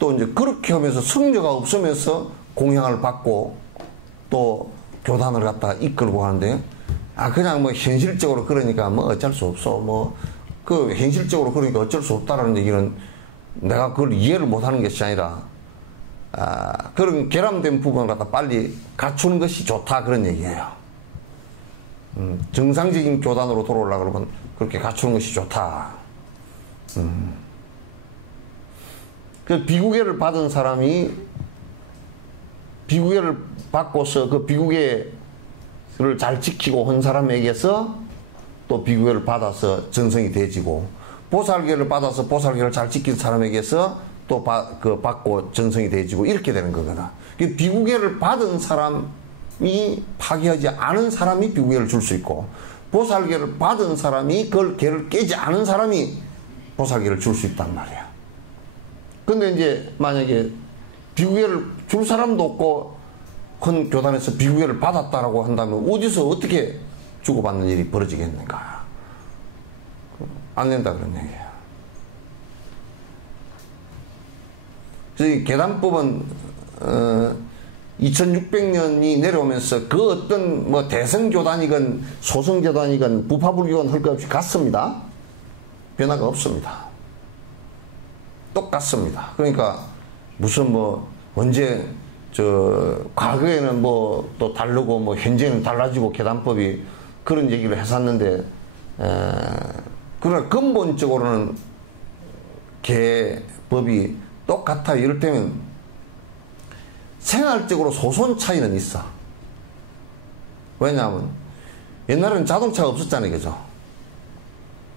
또 이제 그렇게 하면서 성녀가 없으면서 공양을 받고 또 교단을 갖다 이끌고 하는데, 그냥 뭐 현실적으로 그러니까 뭐 어쩔 수 없어. 뭐 그 현실적으로 그러니까 어쩔 수 없다라는 얘기는 내가 그걸 이해를 못하는 것이 아니라, 그런 결함된 부분을 갖다 빨리 갖추는 것이 좋다 그런 얘기예요. 정상적인 교단으로 돌아오려고 그러면 그렇게 갖추는 것이 좋다. 그 비구계를 받은 사람이 비구계를 받고서 그 비구계를 잘 지키고 한 사람에게서 또 비구계를 받아서 전성이 되지고, 보살계를 받아서 보살계를 잘 지킨 사람에게서 또 받고 전성이 되지고, 이렇게 되는 거거든. 비구계를 받은 사람이 파괴하지 않은 사람이 비구계를 줄 수 있고, 보살계를 받은 사람이 그걸 계를 깨지 않은 사람이 보살계를 줄 수 있단 말이야. 근데 이제 만약에 비구계를 줄 사람도 없고 큰 교단에서 비구계를 받았다라고 한다면 어디서 어떻게 주고받는 일이 벌어지겠는가? 안 된다 그런 얘기예요. 그래서 이 계단법은 2600년이 내려오면서 그 어떤 뭐 대성교단이건 소성교단이건 부파불교건 할 것 없이 같습니다. 변화가 없습니다. 똑같습니다. 그러니까 무슨 뭐 언제 과거에는 뭐 또 다르고 뭐 현재는 달라지고 계단법이 그런 얘기를 했었는데, 그러나 근본적으로는 계법이 똑같아요. 이럴 때면 생활적으로 소소한 차이는 있어. 왜냐하면 옛날에는 자동차가 없었잖아요. 그죠?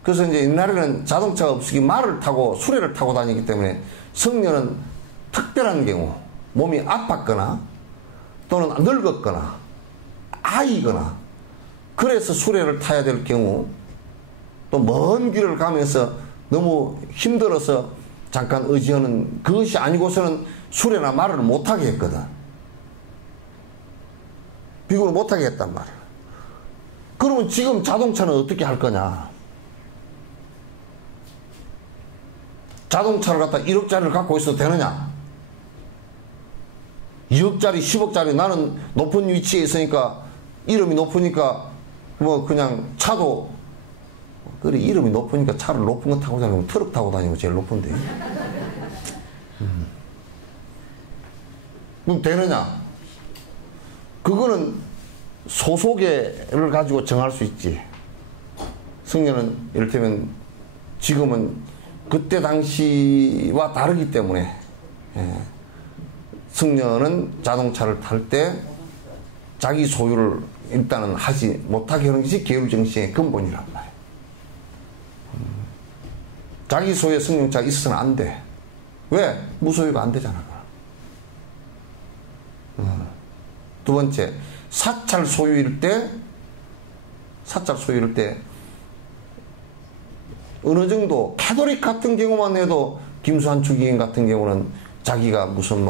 그래서 이제 옛날에는 자동차가 없으니 말을 타고 수레를 타고 다니기 때문에 성녀는 특별한 경우, 몸이 아팠거나 또는 늙었거나 아이거나 그래서 수레를 타야 될 경우, 또 먼 길을 가면서 너무 힘들어서 잠깐 의지하는 그것이 아니고서는 수레나 말을 못하게 했거든. 비구를 못하게 했단 말이야. 그러면 지금 자동차는 어떻게 할 거냐? 자동차를 갖다 1억짜리를 갖고 있어도 되느냐? 2억짜리, 10억짜리, 나는 높은 위치에 있으니까, 이름이 높으니까, 뭐, 그냥 차도, 그래, 이름이 높으니까 차를 높은 거 타고 다니면 트럭 타고 다니면 제일 높은데. 그럼 되느냐? 그거는 소속계를 가지고 정할 수 있지. 성녀는, 이를테면, 지금은 그때 당시와 다르기 때문에, 승려는 자동차를 탈 때 자기 소유를 일단은 하지 못하게 하는 것이 계율정신의 근본이란 말이에요. 자기 소유의 승용차가 있어서는 안 돼. 왜? 무소유가 안 되잖아. 두 번째, 사찰 소유일 때 어느 정도 캐도릭 같은 경우만 해도 김수환 주기인 같은 경우는 자기가 무슨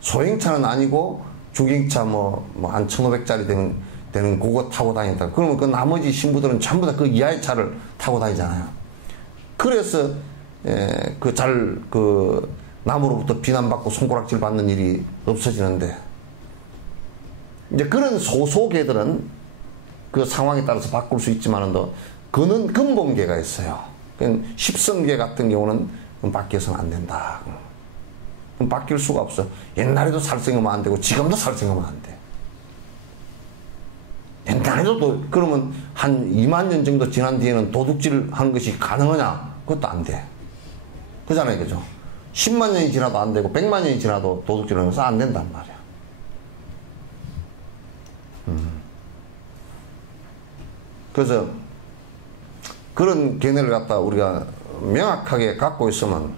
소행차는 아니고 주행차 한 1500짜리 되는 그거 타고 다닌다. 그러면 그 나머지 신부들은 전부 다 그 이하의 차를 타고 다니잖아요. 그래서 남으로부터 비난받고 손가락질 받는 일이 없어지는데, 이제 그런 소소계들은 그 상황에 따라서 바꿀 수 있지만도 그는 근본계가 있어요. 십성계 같은 경우는 바뀌어서는 안 된다. 바뀔 수가 없어. 옛날에도 살생하면 안 되고 지금도 살생하면 안 돼. 옛날에도 또 그러면 한 2만 년 정도 지난 뒤에는 도둑질 하는 것이 가능하냐? 그것도 안 돼. 그잖아요, 그죠? 10만 년이 지나도 안 되고 100만 년이 지나도 도둑질 하는 것은 안 된단 말이야. 그래서 그런 견해를 갖다 우리가 명확하게 갖고 있으면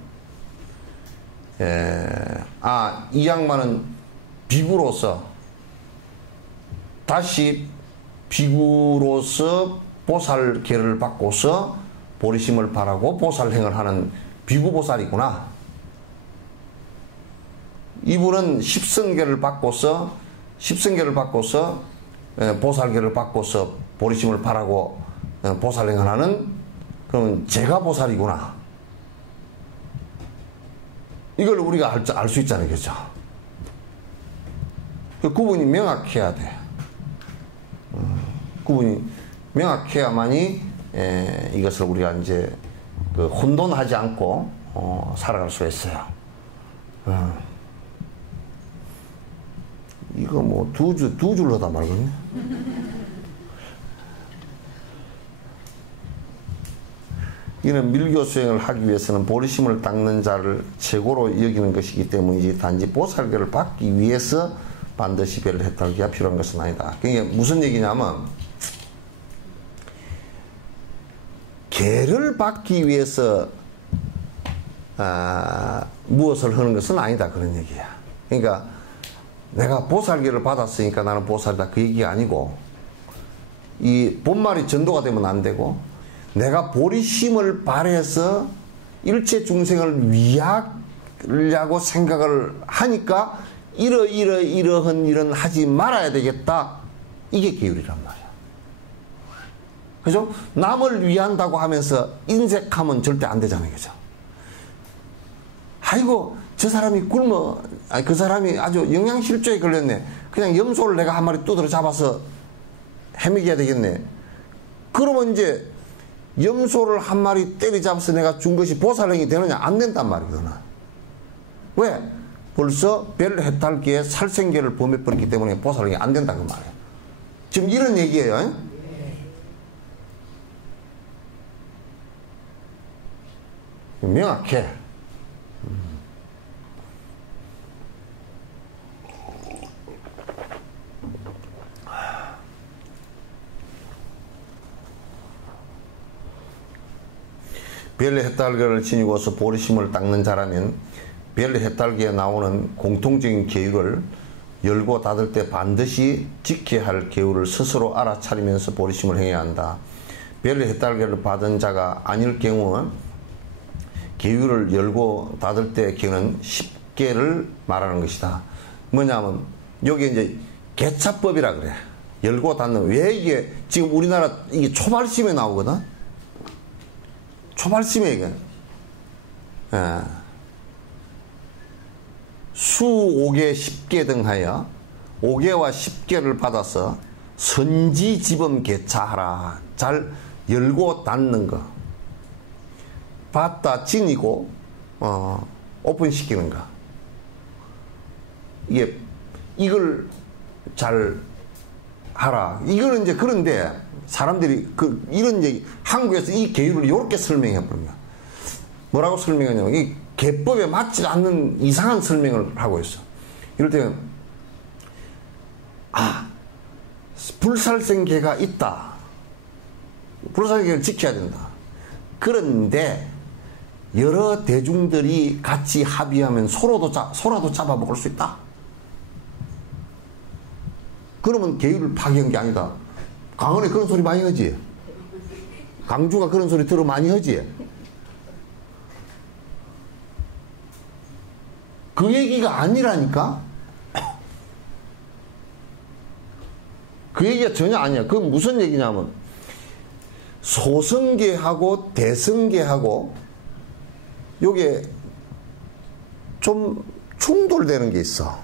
이 양반은 비구로서 다시 비구로서 보살계를 받고서 보리심을 바라고 보살행을 하는 비구보살이구나. 이분은 십성계를 받고서 보살계를 받고서 보리심을 바라고 보살행을 하는 그러면 제가 보살이구나. 이걸 우리가 알 수 있잖아요, 그죠? 그 구분이 명확해야 돼. 구분이 명확해야만이 이것을 우리가 이제 그 혼돈하지 않고 살아갈 수 있어요. 이거 뭐 두 줄로 하다 말겠네. 이는 밀교 수행을 하기 위해서는 보리심을 닦는 자를 최고로 여기는 것이기 때문이지 단지 보살계를 받기 위해서 반드시 별을 해탈기가 필요한 것은 아니다. 그게 무슨 얘기냐면 계를 받기 위해서 무엇을 하는 것은 아니다, 그런 얘기야. 그러니까 내가 보살계를 받았으니까 나는 보살이다, 그 얘기가 아니고 이 본말이 전도가 되면 안 되고 내가 보리심을 발해서 일체 중생을 위하려고 생각을 하니까 이러한 일은 하지 말아야 되겠다, 이게 계율이란 말이야. 그죠? 남을 위한다고 하면서 인색하면 절대 안 되잖아요, 그죠? 아이고 저 사람이 굶어, 그 사람이 아주 영양실조에 걸렸네, 그냥 염소를 내가 한 마리 두드러 잡아서 헤매겨야 되겠네. 그러면 이제 염소를 한 마리 때리잡아서 내가 준 것이 보살행이 되느냐? 안 된단 말이거든. 왜? 벌써 별 해탈기에 살생계를 범해버렸기 때문에 보살행이 안 된다, 그 말이에요. 지금 이런 얘기예요. 명확해. 별의 해탈계를 지니고서 보리심을 닦는 자라면 별의 해탈계에 나오는 공통적인 계율을 열고 닫을 때 반드시 지켜야 할 계율을 스스로 알아차리면서 보리심을 행해야 한다. 별의 해탈계를 받은 자가 아닐 경우는 계율을 열고 닫을 때 경우는 10개를 말하는 것이다. 뭐냐면 여기 이제 개차법이라 그래. 열고 닫는. 왜 이게 지금 우리나라 이게 초발심에 나오거든. 초발심에 이게 수 5개 10개 등하여 5개와 10개를 받아서 선지지범 개차하라. 잘 열고 닫는 거. 받다 지니고 오픈시키는 거. 이걸 잘 하라. 이거는 이제 그런데 사람들이 이런 얘기, 한국에서 이 계율을 이렇게 설명해 버립니다. 뭐라고 설명하냐면 이 계법에 맞지 않는 이상한 설명을 하고 있어. 이럴 때는 불살생계가 있다. 불살생계를 지켜야 된다. 그런데 여러 대중들이 같이 합의하면 소라도 잡아먹을 수 있다. 그러면 계율을 파괴한 게 아니다. 강원에 그런 소리 많이 하지. 강주가 그런 소리 들어 많이 하지. 그 얘기가 아니라니까. 그 얘기가 전혀 아니야. 그건 무슨 얘기냐면 소성계하고 대성계하고 요게 좀 충돌되는 게 있어.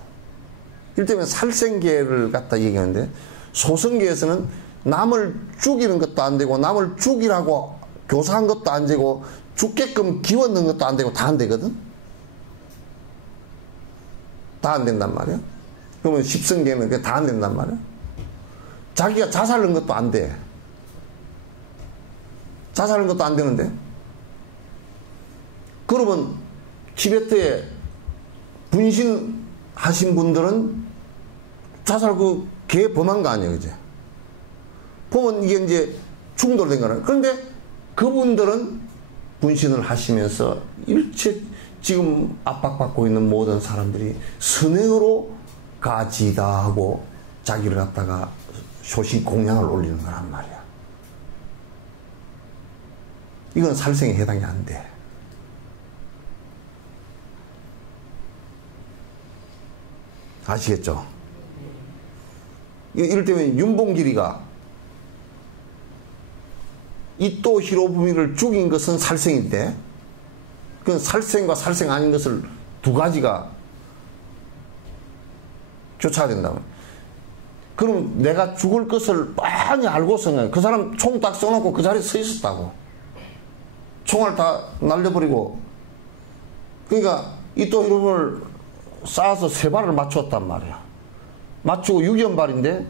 이를테면 살생계를 갖다 얘기하는데, 소성계에서는 남을 죽이는 것도 안 되고, 남을 죽이라고 교사한 것도 안 되고, 죽게끔 기워넣은 것도 안 되고, 다 안 되거든? 다 안 된단 말이야. 그러면 십성계는 그게 다 안 된단 말이야. 자기가 자살한 것도 안 돼. 자살한 것도 안 되는데. 그러면 티베트에 분신하신 분들은 자살 개 범한 거 아니에요, 그제? 보면 이게 이제 충돌된 거는. 그런데 그분들은 분신을 하시면서 일체 지금 압박받고 있는 모든 사람들이 선행으로 가지다 하고 자기를 갖다가 소신 공양을 올리는 거란 말이야. 이건 살생에 해당이 안 돼. 아시겠죠? 이를테면 윤봉길이가 이토 히로부미를 죽인 것은 살생인데, 그건 살생과 살생 아닌 것을 두 가지가 교차가 된다면, 그럼 내가 죽을 것을 뻔히 알고서 그 사람 총 딱 써놓고 그 자리에 서 있었다고. 총알 다 날려버리고. 그러니까 이토 히로부미를 쏴서 3발을 맞췄단 말이야. 맞추고 6연발인데,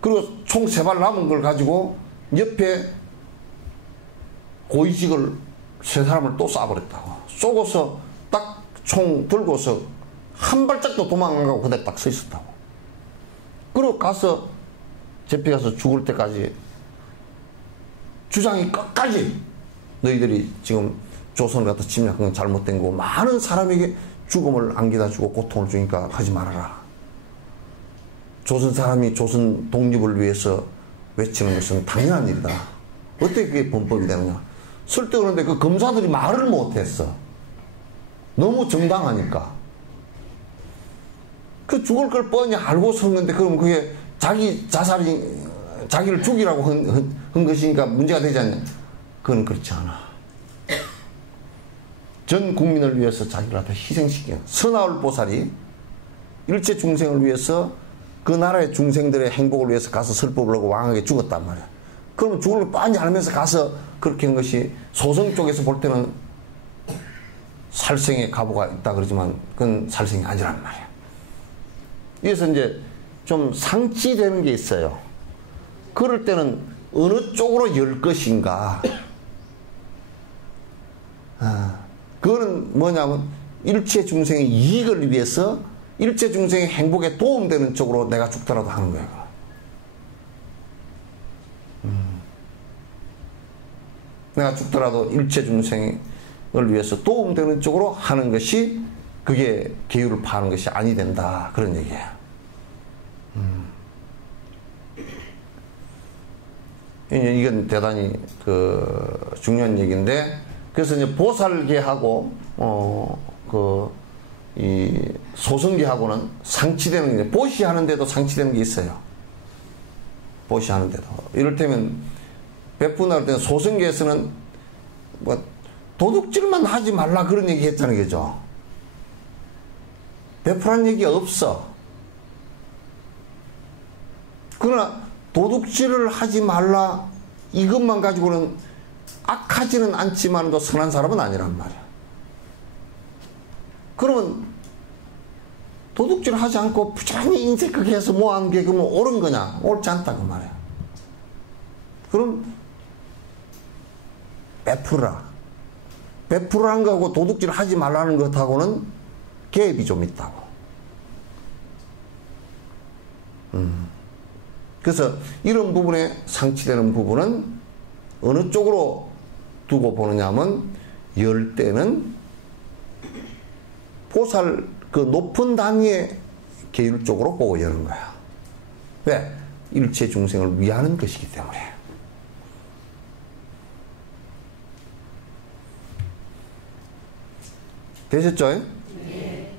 그리고 총 3발 남은 걸 가지고 옆에 고위직을 3사람을 또 쏴버렸다고. 쏘고서 딱 총 들고서 한 발짝도 도망 안 가고 그대로 딱 서 있었다고. 그리고 가서 재패 가서 죽을 때까지 주장이 끝까지 너희들이 지금 조선을 갖다 침략한 건 잘못된 거고, 많은 사람에게 죽음을 안겨다 주고 고통을 주니까 하지 말아라. 조선 사람이 조선 독립을 위해서 외치는 것은 당연한 일이다. 어떻게 그게 범법이 되느냐. 쓸데없는데 그 검사들이 말을 못했어. 너무 정당하니까. 그 죽을 걸 뻔히 알고 섰는데, 그럼 그게 자기 자살이, 자기를 죽이라고 한 것이니까 문제가 되지 않냐. 그건 그렇지 않아. 전 국민을 위해서 자기를 다 희생시켜. 서나울 보살이 일체 중생을 위해서 그 나라의 중생들의 행복을 위해서 가서 설법을 하고 왕에게 죽었단 말이야. 그러면 죽을 걸 뻔히 알면서 가서 그렇게 한 것이, 소성 쪽에서 볼 때는 살생의 가보가 있다 그러지만 그건 살생이 아니란 말이야. 그래서 이제 좀 상치되는 게 있어요. 그럴 때는 어느 쪽으로 열 것인가. 그거는 뭐냐면 일체 중생의 이익을 위해서, 일체 중생의 행복에 도움되는 쪽으로 내가 죽더라도 하는 거야. 내가 죽더라도 일체 중생을 위해서 도움되는 쪽으로 하는 것이, 그게 계율을 파는 것이 아니 된다, 그런 얘기예요. 이건 대단히 중요한 얘기인데, 그래서 이제 보살계하고 이 소성계하고는 상치되는 게, 보시하는데도 상치되는 게 있어요. 보시하는데도. 이를테면 베푸나 할 때는 소성계에서는 뭐 도둑질만 하지 말라 그런 얘기 했다는 거죠. 베푸란 얘기가 없어. 그러나 도둑질을 하지 말라 이것만 가지고는 악하지는 않지만도 선한 사람은 아니란 말이야. 그러면 도둑질 하지 않고 부지런히 인생 크게 해서 모아한 게 그러면 옳은 거냐? 옳지 않다 그 말이야. 그럼 베풀라. 베풀라는 거하고 도둑질 하지 말라는 것하고는 갭이 좀 있다고. 그래서 이런 부분에 상치되는 부분은 어느 쪽으로 두고 보느냐 하면, 열 때는 보살 그 높은 단위의 계율 쪽으로 보고 여는 거야. 왜? 일체 중생을 위하는 것이기 때문에. 되셨죠? 네.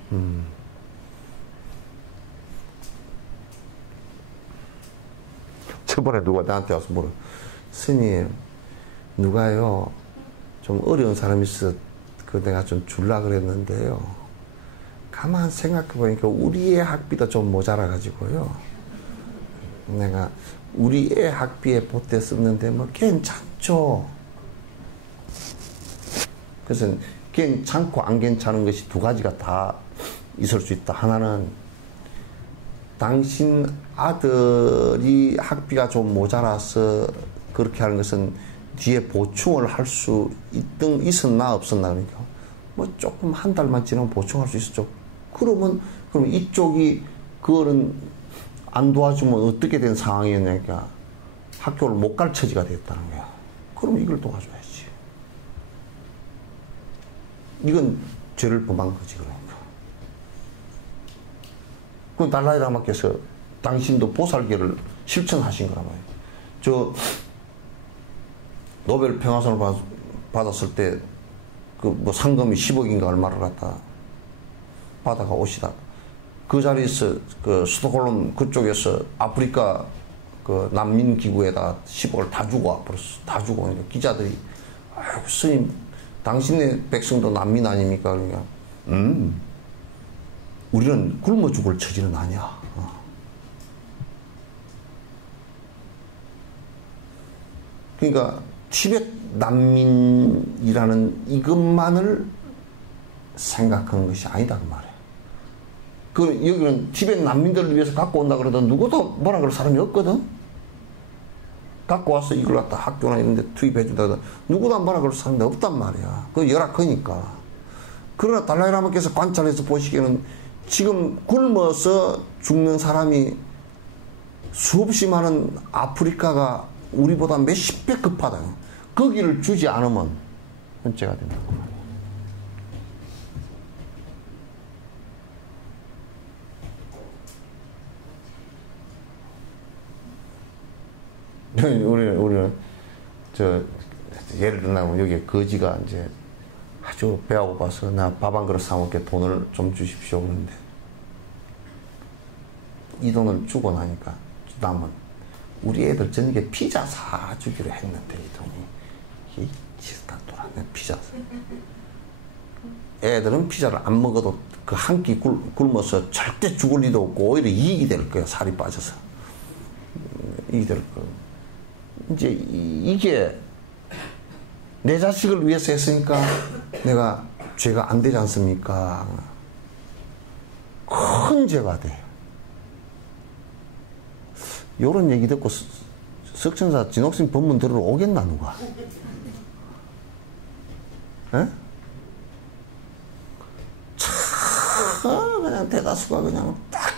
저번에 누가 나한테 와서 물어. 스님, 누가요, 좀 어려운 사람이 있어서 내가 좀 줄라 그랬는데요. 가만 생각해 보니까 우리 애 학비도 좀 모자라 가지고요. 내가 우리 애 학비에 보태 썼는데 뭐 괜찮죠. 그래서 괜찮고 안 괜찮은 것이 두 가지가 다 있을 수 있다. 하나는 당신 아들이 학비가 좀 모자라서 그렇게 하는 것은 뒤에 보충을 할 수 있었나 없었나. 그러니까 뭐 조금 한 달만 지나면 보충할 수 있었죠. 그럼 이쪽이 그거는 안 도와주면 어떻게 된 상황이었냐니까 학교를 못 갈 처지가 됐다는 거야. 그럼 이걸 도와줘야지. 이건 죄를 범한 거지. 그러니까 그 달라이라마께서 당신도 보살계를 실천하신 거란 말이에요. 저 노벨 평화상을 받았을 때 그 뭐 상금이 10억인가 얼마를 갖다 받아가 오시다. 그 자리에서 그 스톡홀름 그쪽에서 아프리카 그 난민 기구에다 10억을 다 주고 와버렸어. 다 주고 오니까 기자들이 아이고 스님 당신네 백성도 난민 아닙니까? 그러니까 우리는 굶어 죽을 처지는 아니야. 그러니까 티벳 난민이라는 이것만을 생각하는 것이 아니다 그 말이야. 그 여기는 티벳 난민들을 위해서 갖고 온다 그래도 누구도 뭐라 그럴 사람이 없거든. 갖고 와서 이걸 갖다 학교나 이런 데 투입해 준다 그래도 누구도 뭐라 그럴 사람이 없단 말이야. 그 열악하니까. 그러나 달라이라마께서 관찰해서 보시기에는 지금 굶어서 죽는 사람이 수없이 많은 아프리카가 우리보다 몇십 배 급하다. 거기를 주지 않으면 현재가 된다고 말이야. 우리는 예를 들면 여기 거지가 이제 아주 배가 고파서 나 밥 한 그릇 사 먹게 돈을 좀 주십시오 그러는데 이 돈을 주고 나니까 남은 우리 애들 저녁에 피자 사주기로 했는데 이 돈이 이 치스탄 돌았네. 피자 애들은 피자를 안 먹어도 그 한 끼 굶어서 절대 죽을 리도 없고 오히려 이익이 될 거야. 살이 빠져서 이익이 될 거야. 이제 이게 내 자식을 위해서 했으니까 내가 죄가 안 되지 않습니까? 큰 죄가 돼. 요런 얘기 듣고 석천사 진옥심 법문 들으러 오겠나 누가? 에? 참 그냥 대다수가 그냥 딱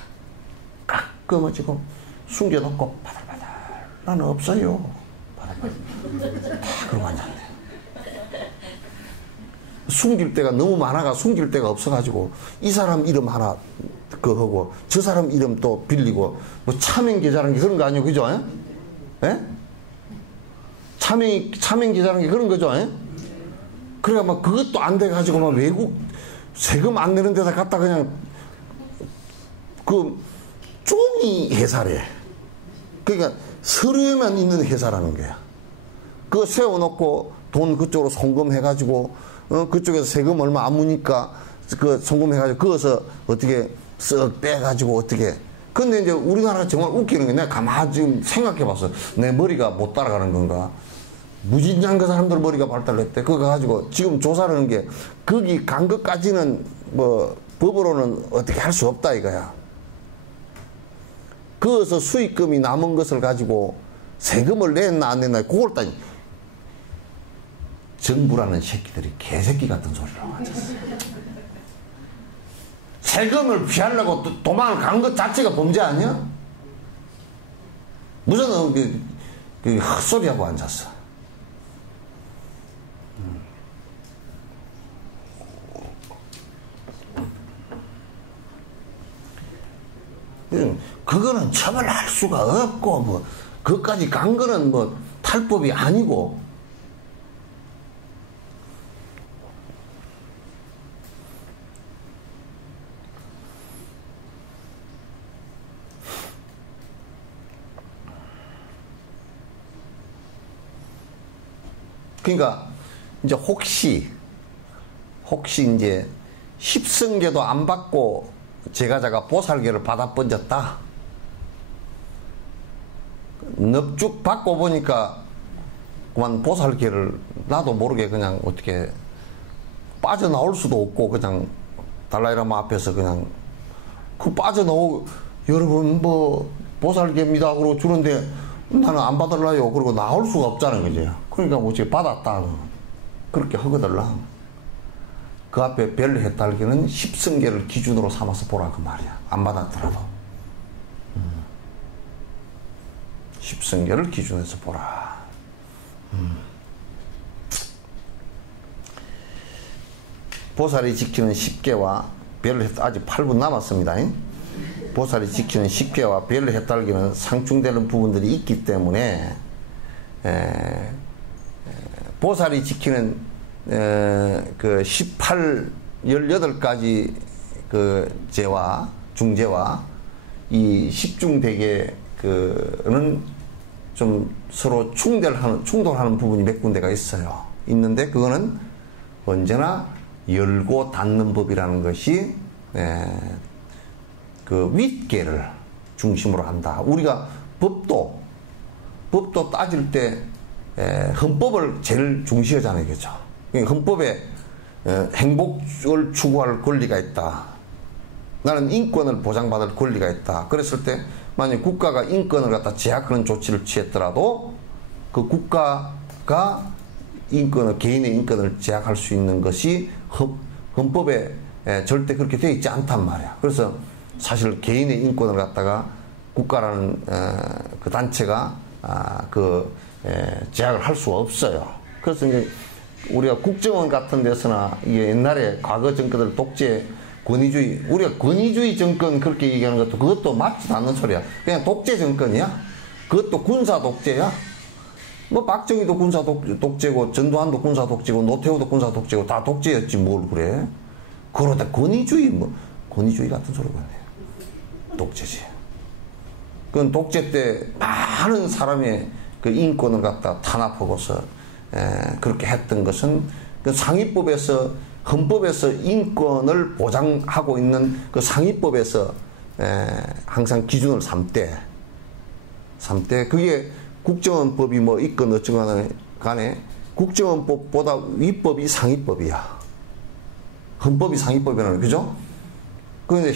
깎아지고 숨겨놓고 바들바들 나는 없어요. 바들바들 다 그러고 앉았네. 숨길 데가 너무 많아가 숨길 데가 없어가지고 이 사람 이름 하나 그거 하고 저 사람 이름 또 빌리고 뭐 차명계좌라는 게 그런 거 아니에요, 그죠? 예? 차명계좌라는 게 그런 거죠? 예? 그러니까 막 그것도 안 돼가지고 막 외국 세금 안 내는 데다 갖다 그냥 그 종이 회사래. 그러니까 서류에만 있는 회사라는 거야. 그거 세워놓고 돈 그쪽으로 송금해가지고 그쪽에서 세금 얼마 안 무니까 그 송금해가지고 그거서 어떻게 쓱 빼가지고 어떻게. 근데 이제 우리나라가 정말 웃기는 게 내가 가만히 지금 생각해봤어. 내 머리가 못 따라가는 건가. 무진장 그 사람들 머리가 발달했대. 그거 가지고 지금 조사를 하는 게 거기 간 것까지는 뭐 법으로는 어떻게 할 수 없다 이거야. 거기서 수익금이 남은 것을 가지고 세금을 냈나 안 냈나 그걸 따지. 정부라는 새끼들이 개새끼 같은 소리라고 앉았어. 세금을 피하려고 도망을 간 것 자체가 범죄 아니야? 무슨 그 헛소리하고 앉았어. 그거는 처벌할 수가 없고 뭐 그것까지 간 거는 뭐 탈법이 아니고. 그러니까 이제 혹시 이제 십성계도 안 받고 제가자가 보살계를 받아 번졌다. 넙죽 받고 보니까 그만 보살계를 나도 모르게 그냥 어떻게 빠져나올 수도 없고 그냥 달라이라마 앞에서 그냥 그 빠져나오고 여러분 뭐 보살계입니다 그러고 주는데 나는 안 받을라요 그러고 나올 수가 없잖아요. 그죠? 그러니까 뭐 어떻게 받았다 그렇게 하거들라. 그 앞에 별 해탈계는 십성계를 기준으로 삼아서 보라 그 말이야. 안 받았더라도 십성계를 기준해서 보라. 보살이 지키는 10계와 별 아직 8분 남았습니다. 보살이 지키는 10계와 별 해탈계는 상충되는 부분들이 있기 때문에 보살이 지키는 그 18가지 그 제와 중제와 이 십중대계 그는 좀 서로 충돌하는 부분이 몇 군데가 있어요. 있는데 그거는 언제나 열고 닫는 법이라는 것이 그 윗계를 중심으로 한다. 우리가 법도 따질 때 헌법을 제일 중시하잖아요. 그죠? 헌법에 행복을 추구할 권리가 있다. 나는 인권을 보장받을 권리가 있다. 그랬을 때 만약 국가가 인권을 갖다 제약하는 조치를 취했더라도 그 국가가 개인의 인권을 제약할 수 있는 것이 헌법에 절대 그렇게 되어 있지 않단 말이야. 그래서 사실 개인의 인권을 갖다가 국가라는 그 단체가 제약을 할 수가 없어요. 그래서 이제 우리가 국정원 같은 데서나 이게 옛날에 과거 정권들 독재 권위주의, 우리가 권위주의 정권 그렇게 얘기하는 것도 그것도 맞지도 않는 소리야. 그냥 독재 정권이야. 그것도 군사 독재야. 뭐 박정희도 군사 독재고 전두환도 군사 독재고 노태우도 군사 독재고 다 독재였지 뭘 그래. 그러다 권위주의 같은 소리가 있네. 독재지. 그건 독재 때 많은 사람의 그 인권을 갖다 탄압하고서 그렇게 했던 것은 그 상위법에서 헌법에서 인권을 보장하고 있는 그 상위법에서 항상 기준을 삼대 그게 국정원법이 뭐 있건 어쩌거나 간에 국정원법보다 윗법이 상위법이야. 헌법이 상위법이라는 그죠? 그런데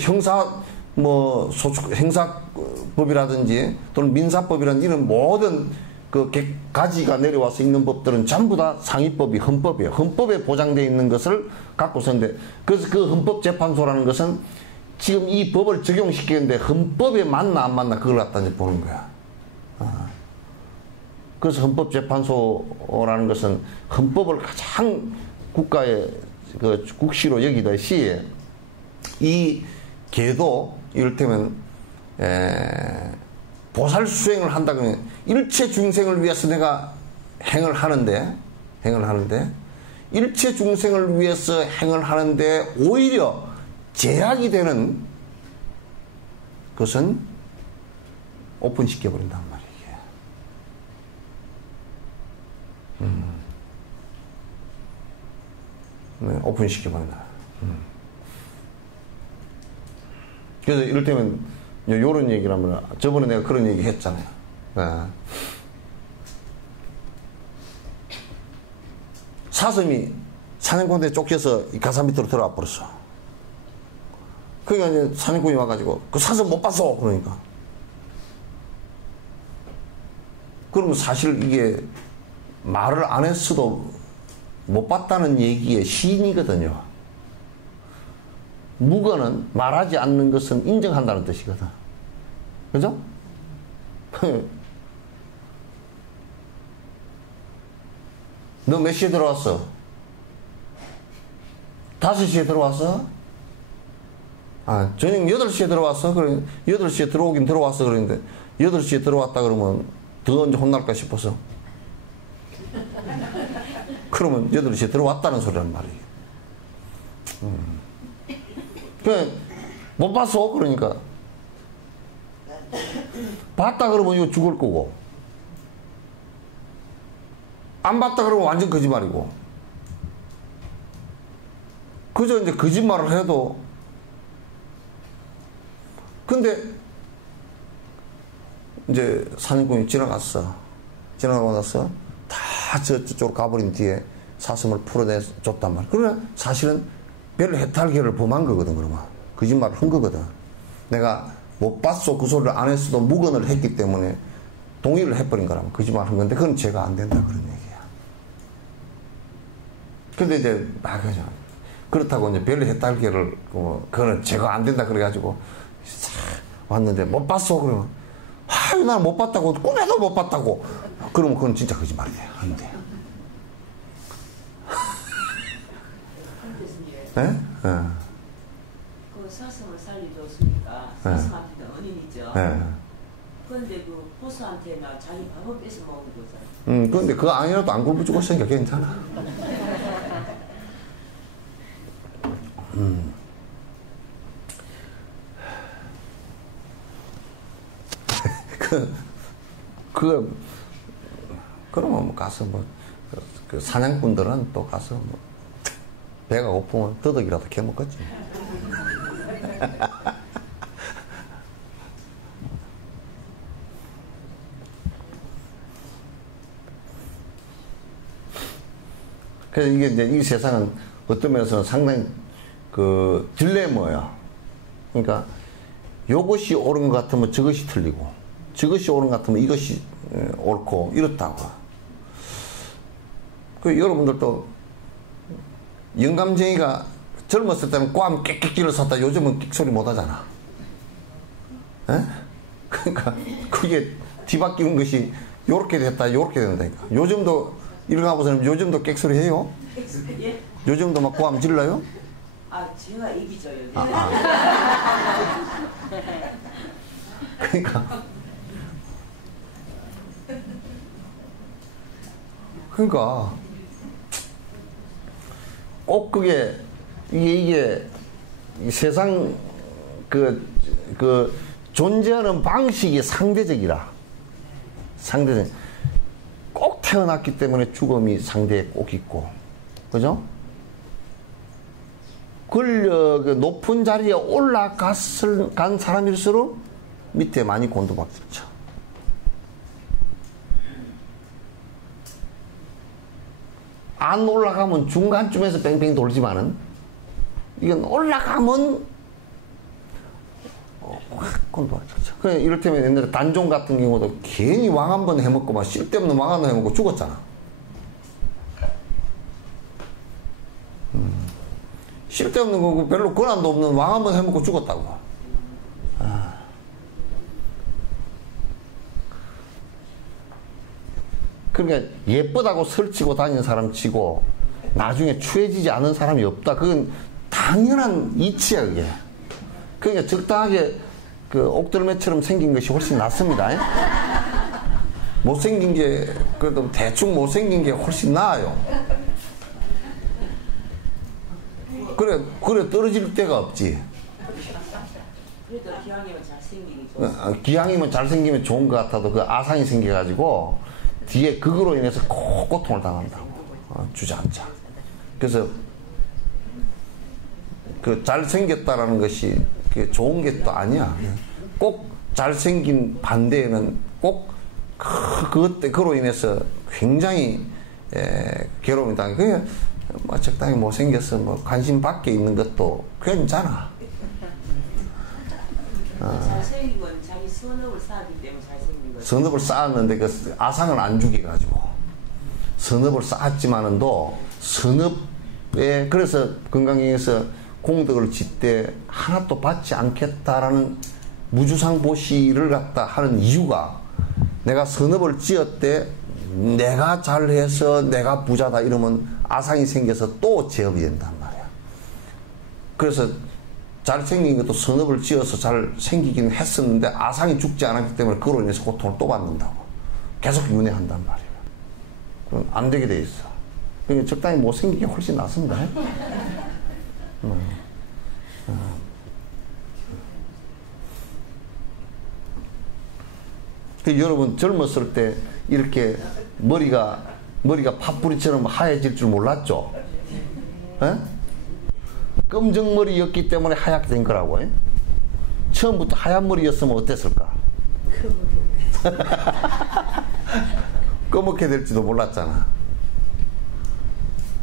행사법이라든지 또는 민사법이라는 이런 모든 그 가지가 내려와서 있는 법들은 전부 다 상위법이 헌법이에요. 헌법에 보장되어 있는 것을 갖고 서는데 그래서 그 헌법재판소라는 것은 지금 이 법을 적용시키는데 헌법에 맞나 안 맞나 그걸 갖다 이제 보는 거야. 그래서 헌법재판소라는 것은 헌법을 가장 국가의 그 국시로 여기듯이 이 계도 이를테면 보살 수행을 한다 그러면 일체 중생을 위해서 내가 행을 하는데 일체 중생을 위해서 행을 하는데 오히려 제약이 되는 것은 오픈시켜버린단 말이에요. 네, 오픈시켜버린다. 그래서 이를테면 요런 얘기를 하면 저번에 내가 그런 얘기 했잖아요. 사슴이 사냥꾼한테 쫓겨서 가사 밑으로 들어와 버렸어. 그러니까 이제 사냥꾼이 와가지고 그 사슴 못 봤어 그러니까. 그러면 사실 이게 말을 안 했어도 못 봤다는 얘기의 시인이거든요. 무거는 말하지 않는 것은 인정한다는 뜻이거든. 그죠? 너 몇 시에 들어왔어? 5시에 들어왔어? 저녁 8시에 들어왔어? 그래, 8시에 들어오긴 들어왔어. 그러는데, 8시에 들어왔다 그러면 더 언제 혼날까 싶어서. 그러면 8시에 들어왔다는 소리란 말이에요. 못 봤어? 그러니까. 봤다 그러면 이거 죽을 거고. 안 봤다 그러면 완전 거짓말이고. 그저 이제 거짓말을 해도. 근데 이제 사냥꾼이 지나갔어. 지나가고 나서 다 저쪽으로 가버린 뒤에 사슴을 풀어내줬단 말이야. 그러나 사실은 별 해탈계를 범한 거거든. 그러면 거짓말을 한 거거든. 내가 못 봤어 그 소리를 안 했어도 무건을 했기 때문에 동의를 해버린 거라면 거짓말을 한 건데 그건 죄가 안 된다 그런 얘기야. 근데 이제 그죠. 그렇다고 이제 별 해탈계를 그거는 죄가 안 된다 그래가지고 왔는데 못 봤어 그러면 아유 나는 못 봤다고 꿈에도 못 봤다고 그러면 그건 진짜 거짓말이야. 안 돼. 네? 네. 그 사슴을 살려줬으니까 사슴한테는 은인이죠. 네. 그런데 그 보수한테는 자기 밥을 뺏어 먹은 거잖아. 그런데 그거 아니라도 안 굶어 죽었으니까 괜찮아. 그러면 뭐 가서 그 사냥꾼들은 또 가서 뭐 배가 고프면 더덕이라도 캐먹겠지. 그래서 이게 이제 이 세상은 어떤 면에서는 상당히 그 딜레마야. 그러니까 이것이 옳은 것 같으면 저것이 틀리고, 저것이 옳은 것 같으면 이것이 옳고 이렇다고. 그 여러분들도 영감쟁이가 젊었을 때는 꽝 깨끗기를 샀다 요즘은 끽소리 못 하잖아. 에? 그러니까 그게 뒤바뀌는 것이 요렇게 됐다 요렇게 된다니까. 요즘도 이런 아버지는 요즘도 끽소리 해요? 예? 요즘도 막 고함 질러요? 제가 입이죠 여기. 그러니까 꼭 그게 이게 세상 그 존재하는 방식이 상대적이라. 상대적. 꼭 태어났기 때문에 죽음이 상대에 꼭 있고, 그죠? 권력의 높은 자리에 올라간 사람일수록 밑에 많이 곤두박질쳐. 안 올라가면 중간쯤에서 뺑뺑 돌지만은 이건 올라가면 확 곤두박질쳐. 그래 이를테면 옛날에 단종 같은 경우도 괜히 왕 한 번 해먹고 막 쓸데없는 왕 한 번 해먹고 죽었잖아. 쓸데없는 거고 별로 권한도 없는 왕 한 번 해먹고 죽었다고. 그러니까 예쁘다고 설치고 다니는 사람 치고 나중에 추해지지 않은 사람이 없다. 그건 당연한 이치야 그게. 그러니까 적당하게 그 옥들매처럼 생긴 것이 훨씬 낫습니다. 못생긴 게 그래도 대충 못생긴 게 훨씬 나아요. 그래 떨어질 데가 없지. 그래도 기왕이면 잘생기기 좋아. 기왕이면 잘생기면 좋은 것 같아도 그 아상이 생겨가지고 뒤에 그거로 인해서 꼭 고통을 당한다고. 주저앉아. 그래서 그 잘생겼다라는 것이 그게 좋은 게 또 아니야. 꼭 잘생긴 반대에는 꼭 그로 인해서 굉장히 괴로움이 당해. 그게 뭐 적당히 못생겨서 뭐 관심 밖에 있는 것도 괜찮아. 잘생긴 건 자기 선업을 쌓았기 때문에 잘생긴 거지. 선업을 쌓았는데 그 아상을 안 죽여가지고 선업을 쌓았지만은도 선업에 그래서 건강에서 공덕을 짓되 하나도 받지 않겠다라는 무주상보시를 갖다 하는 이유가 내가 선업을 지었대 내가 잘해서 내가 부자다 이러면 아상이 생겨서 또 제업이 된단 말이야. 그래서 잘생긴 것도 선업을 지어서 잘 생기긴 했었는데 아상이 죽지 않았기 때문에 그로 인해서 고통을 또 받는다고. 계속 윤회한단 말이야. 그건 안 되게 돼 있어. 그러니까 적당히 못생기게 훨씬 낫습니다. 여러분 젊었을 때 이렇게 머리가 팥뿌리처럼 하얘질 줄 몰랐죠? 에? 검정머리였기 때문에 하얗게 된 거라고. 처음부터 하얀 머리였으면 어땠을까? 검게 될지도 몰랐잖아.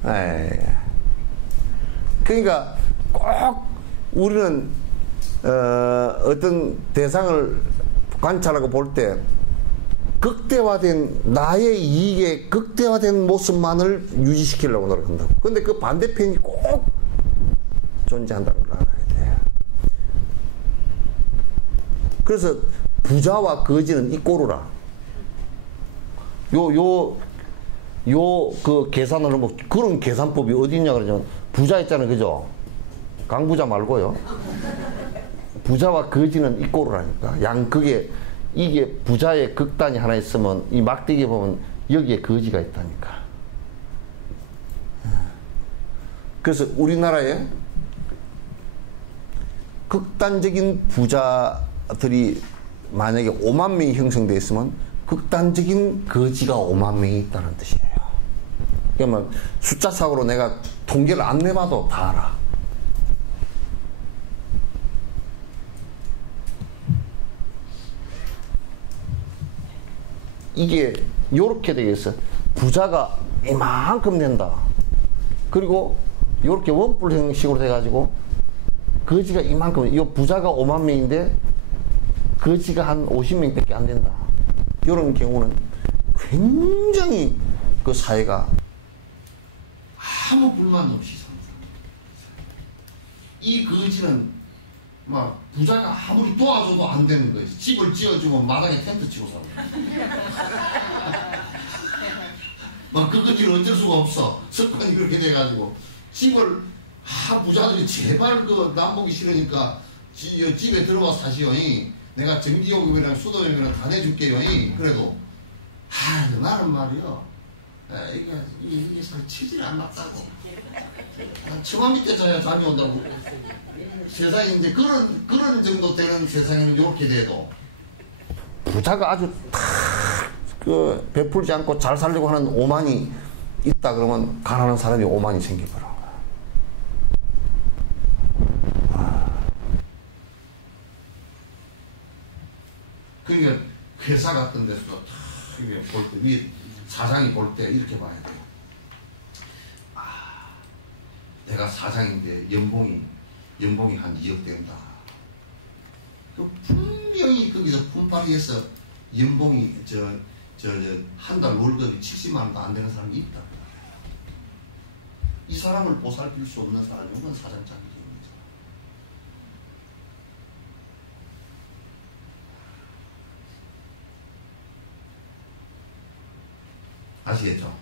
에이. 그러니까 꼭 우리는 어떤 대상을 관찰하고 볼 때 극대화된 나의 이익의 극대화된 모습만을 유지시키려고 노력한다고. 근데 그 반대편이 꼭 존재한다는 걸 알아야 돼. 그래서 부자와 거지는 이꼬르라. 그 계산을 하면 그런 계산법이 어디 있냐 그러냐면 부자 있잖아요, 그죠? 강부자 말고요. 부자와 거지는 이꼬르라니까. 양극에 이게 부자의 극단이 하나 있으면 이 막대기에 보면 여기에 거지가 있다니까. 그래서 우리나라에 극단적인 부자들이 만약에 5만 명이 형성되어 있으면 극단적인 거지가 5만 명이 있다는 뜻이에요. 그러면 숫자상으로 내가 통계를 안 내봐도 다 알아. 이게 요렇게 되겠어. 부자가 이만큼 낸다. 그리고 요렇게 원뿔 형식으로 돼가지고 거지가 이만큼, 이 부자가 5만 명인데 거지가 한 50명밖에 안 된다. 이런 경우는 굉장히 그 사회가 아무 불만 없이 산다. 이 거지는 막 부자가 아무리 도와줘도 안 되는 거지. 집을 지어주면 마당에 텐트 치고 살아. 막 그 거지는 어쩔 수가 없어. 습관이 그렇게 돼가지고 집을 부자들이 제발 그 남보기 싫으니까 집에 들어와 사시오. 내가 전기요금이랑 수도요금이랑 다 내줄게요. 그래도 나는 말이요, 이게 치질 않았다고. 처마 밑에 자야 잠이 온다고. 세상에 이제 그런 정도 되는 세상에는 이렇게 돼도 부자가 아주 그 베풀지 않고 잘 살려고 하는 오만이 있다 그러면 가난한 사람이 오만이 생기더라. 그러니까 회사 같은 데서 볼 때, 이 사장이 볼 때 이렇게 봐야 돼요. 내가 사장인데 연봉이 한 2억 된다. 그 분명히 거기서 품팔이해서 연봉이 한 달 월급이 70만 원도 안 되는 사람이 있다. 이 사람을 보살필 수 없는 사람이 오면 사장장이죠. 아시겠죠?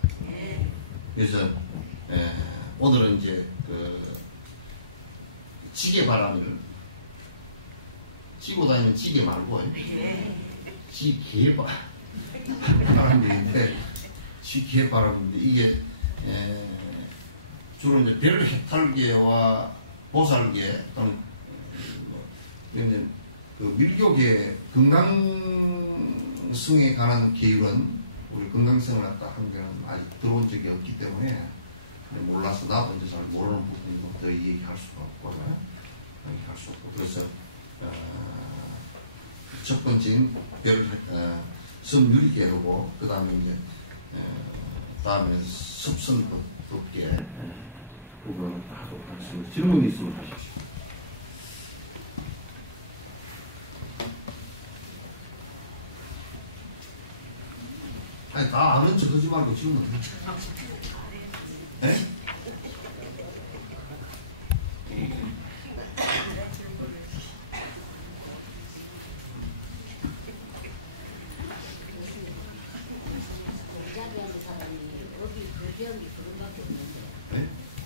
그래서 오늘은 이제 그 지게바람을 찌고 다니는 지게 말고 지게바람인데 지게바람인데 이게 주로 이제 별해탈계와 보살계 또는 그 밀교계 건강성에 관한 계율은 우리 건강성을 갖다 한 데는 아직 들어온 적이 없기 때문에 몰라서 나도 이제 잘 모르는 부분이 더 얘기할 수가 없거든요. 얘기할 수 없고 그래서 첫 번째는 섬유리계로고 그 다음에 이제 다음에 습선법계 그거는 하도록 하겠습니다. 질문이 있으면 하십시오. 아니 다 아는 척 하지 말고 질문 네?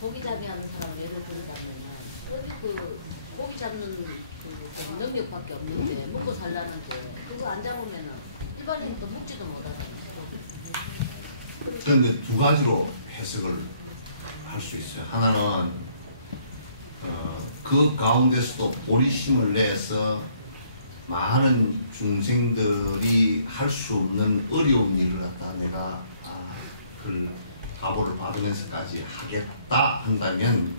고기 잡이 하는 사람 예를 들자면 어디 그 고기 잡는 그 능력밖에 없는데 먹고 살라는데 그거 안 잡으면은 일반인은 또 먹지도 못하잖아요. 그런데 두 가지로 해석을 할 수 있어요. 하나는 그 가운데서도 보리심을 내서 많은 중생들이 할 수 없는 어려운 일을 갖다 내가 그걸 가보를 받으면서까지 하겠다 한다면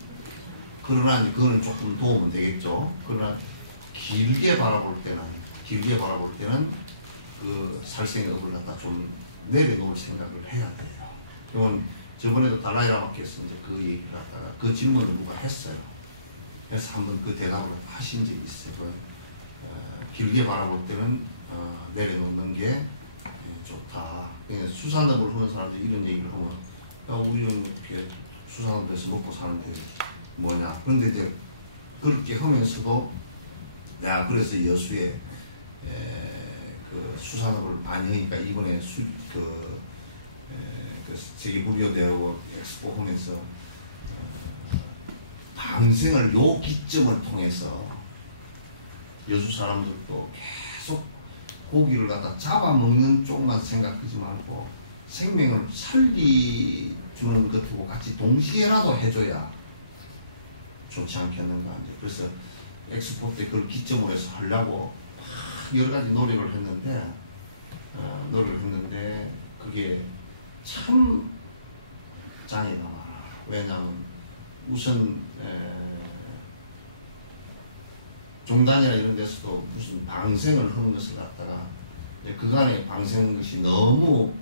그러나 이제 그거는 조금 도움은 되겠죠. 그러나 길게 바라볼 때는 그 살생업을 갖다 좀 내려놓을 생각을 해야 돼요. 이건 저번에도 달라이라마께서 이제 그 얘기를 갖다가 그 질문을 누가 했어요. 그래서 한번 그 대답을 하신 적이 있어요. 길게 바라볼 때는 내려놓는 게 좋다. 수산업을 하는 사람들이 이런 얘기를 하면 야, 우리는 이렇게 수산업에서 먹고 사는데 뭐냐. 그런데 이제 그렇게 하면서도 야, 그래서 여수에 그 수산업을 많이 하니까 이번에 그 세계 불교대로 엑스포 하면서 방생을 요 기점을 통해서 여수 사람들도 계속 고기를 갖다 잡아먹는 쪽만 생각하지 말고 생명을 살리주는 것하고 같이 동시에라도 해줘야 좋지 않겠는가. 이제 그래서 엑스포 때 그걸 기점으로 해서 하려고 여러 가지 노력을 했는데 그게 참 장애가 많아. 왜냐하면 우선 종단이나 이런 데서도 무슨 방생을 하는 것을 갖다가 그간에 방생한 것이 너무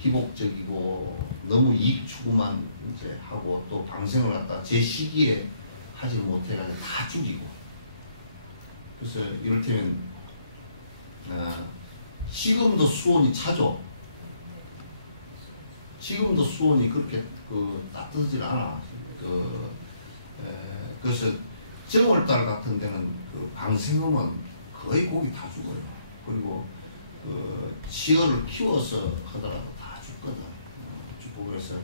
기복적이고 너무 이익 추구만 이제 하고 또 방생을 갖다 제 시기에 하지 못해가지고 다 죽이고. 그래서 이를테면 지금도 수온이 차죠. 지금도 수온이 그렇게 따뜻하지 않아. 그래서 정월달 같은 데는 그 방생하면 거의 고기 다 죽어요. 그리고 치어를 키워서 하더라도 다 죽거든. 죽고 그래서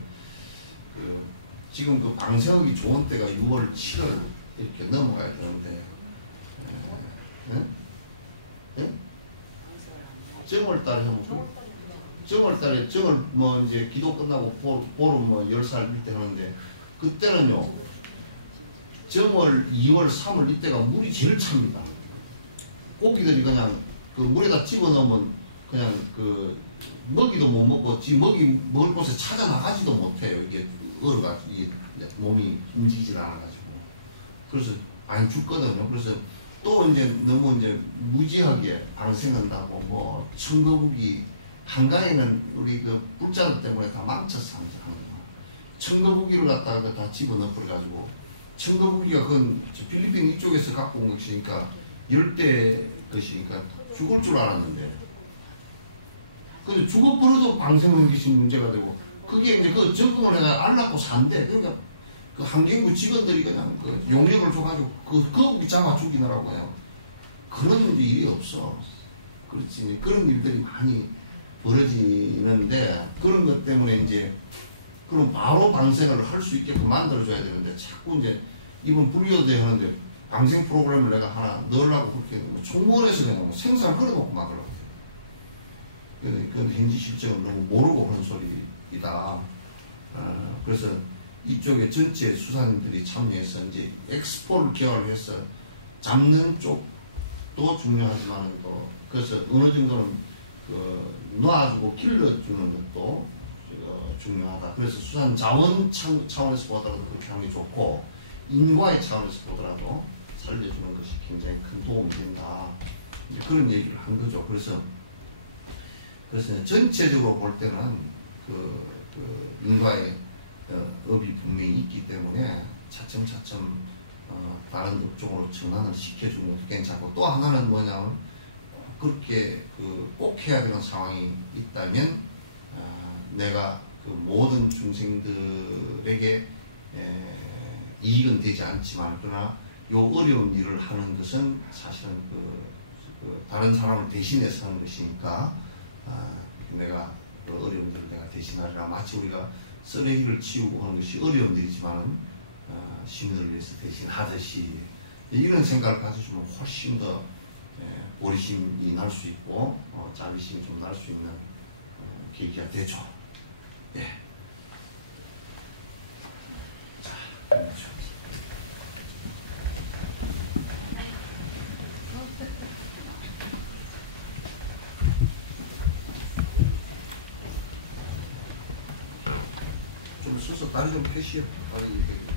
지금 그 방생하기 좋은 때가 6월, 7월 이렇게 넘어가야 되는데 정월달에 하면 정월달에 정월 뭐 이제 기도 끝나고 보름 뭐 10살 밑에 하는데 그때는요 정월, 2월, 3월 이때가 물이 제일 찹니다. 고기들이 그냥 그 물에다 집어넣으면 그냥 그 먹이도 못 먹고 지 먹이 먹을 곳에 찾아 나가지도 못해요. 이게 얼어가지고 이게 몸이 움직이질 않아가지고 그래서 많이 죽거든요. 그래서 또 이제 너무 이제 무지하게 방생한다고 뭐 청거북이 한강에는 우리 그 불자들 때문에 다 망쳐서 하는 거야. 청거북이를 갖다가 다 집어넣어 버려가지고 청거북이가 그건 필리핀 이쪽에서 갖고 온 것이니까 열대 것이니까 죽을 줄 알았는데 근데 죽어버려도 방생하는 것이 문제가 되고 그게 이제 그 적응을 해가 알라고 산대. 그러니까 그 환경부 직원들이 그냥 그 용역을 줘가지고 그 거북이 잡아 죽이느라고 해요. 그런 일이 없어. 그렇지. 그런 일들이 많이 벌어지는데 그런 것 때문에 이제 그럼 바로 방생을 할 수 있게끔 만들어줘야 되는데 자꾸 이제 이번 불교대 하는데 방생 프로그램을 내가 하나 넣으려고 그렇게 총무원에서 그냥 생산 걸어놓고 막으려고. 그건 현지 실정을 너무 모르고 하는 소리이다. 그래서 이쪽에 전체 수산인들이 참여해서 이제 엑스포를 개발해서 잡는 쪽도 중요하지만 또 그래서 어느 정도는 놔주고 길러주는 것도 중요하다. 그래서 수산 자원 차원에서 보더라도 그렇게 하는 게 좋고 인과의 차원에서 보더라도 살려주는 것이 굉장히 큰 도움이 된다. 이제 그런 얘기를 한 거죠. 그래서 전체적으로 볼 때는 인과의 업이 분명히 있기 때문에 차츰차츰 다른 업종으로 전환을 시켜주는 것도 괜찮고 또 하나는 뭐냐면 그렇게 꼭 해야 되는 상황이 있다면 내가 그 모든 중생들에게 이익은 되지 않지만 그러나 요 어려운 일을 하는 것은 사실은 다른 사람을 대신해서 하는 것이니까 내가 그 어려운 일을 내가 대신하리라. 마치 우리가 쓰레기를 치우고 하는 것이 어려운 일이지만 시민을 위해서 대신하듯이 이런 생각을 가져주면 훨씬 더 보리심이 날 수 있고 자비심이 좀 날 수 있는 계기가 되죠. 예. 자, 그렇죠. 좀 서서 다리 좀 펴시오. 다리 이렇게.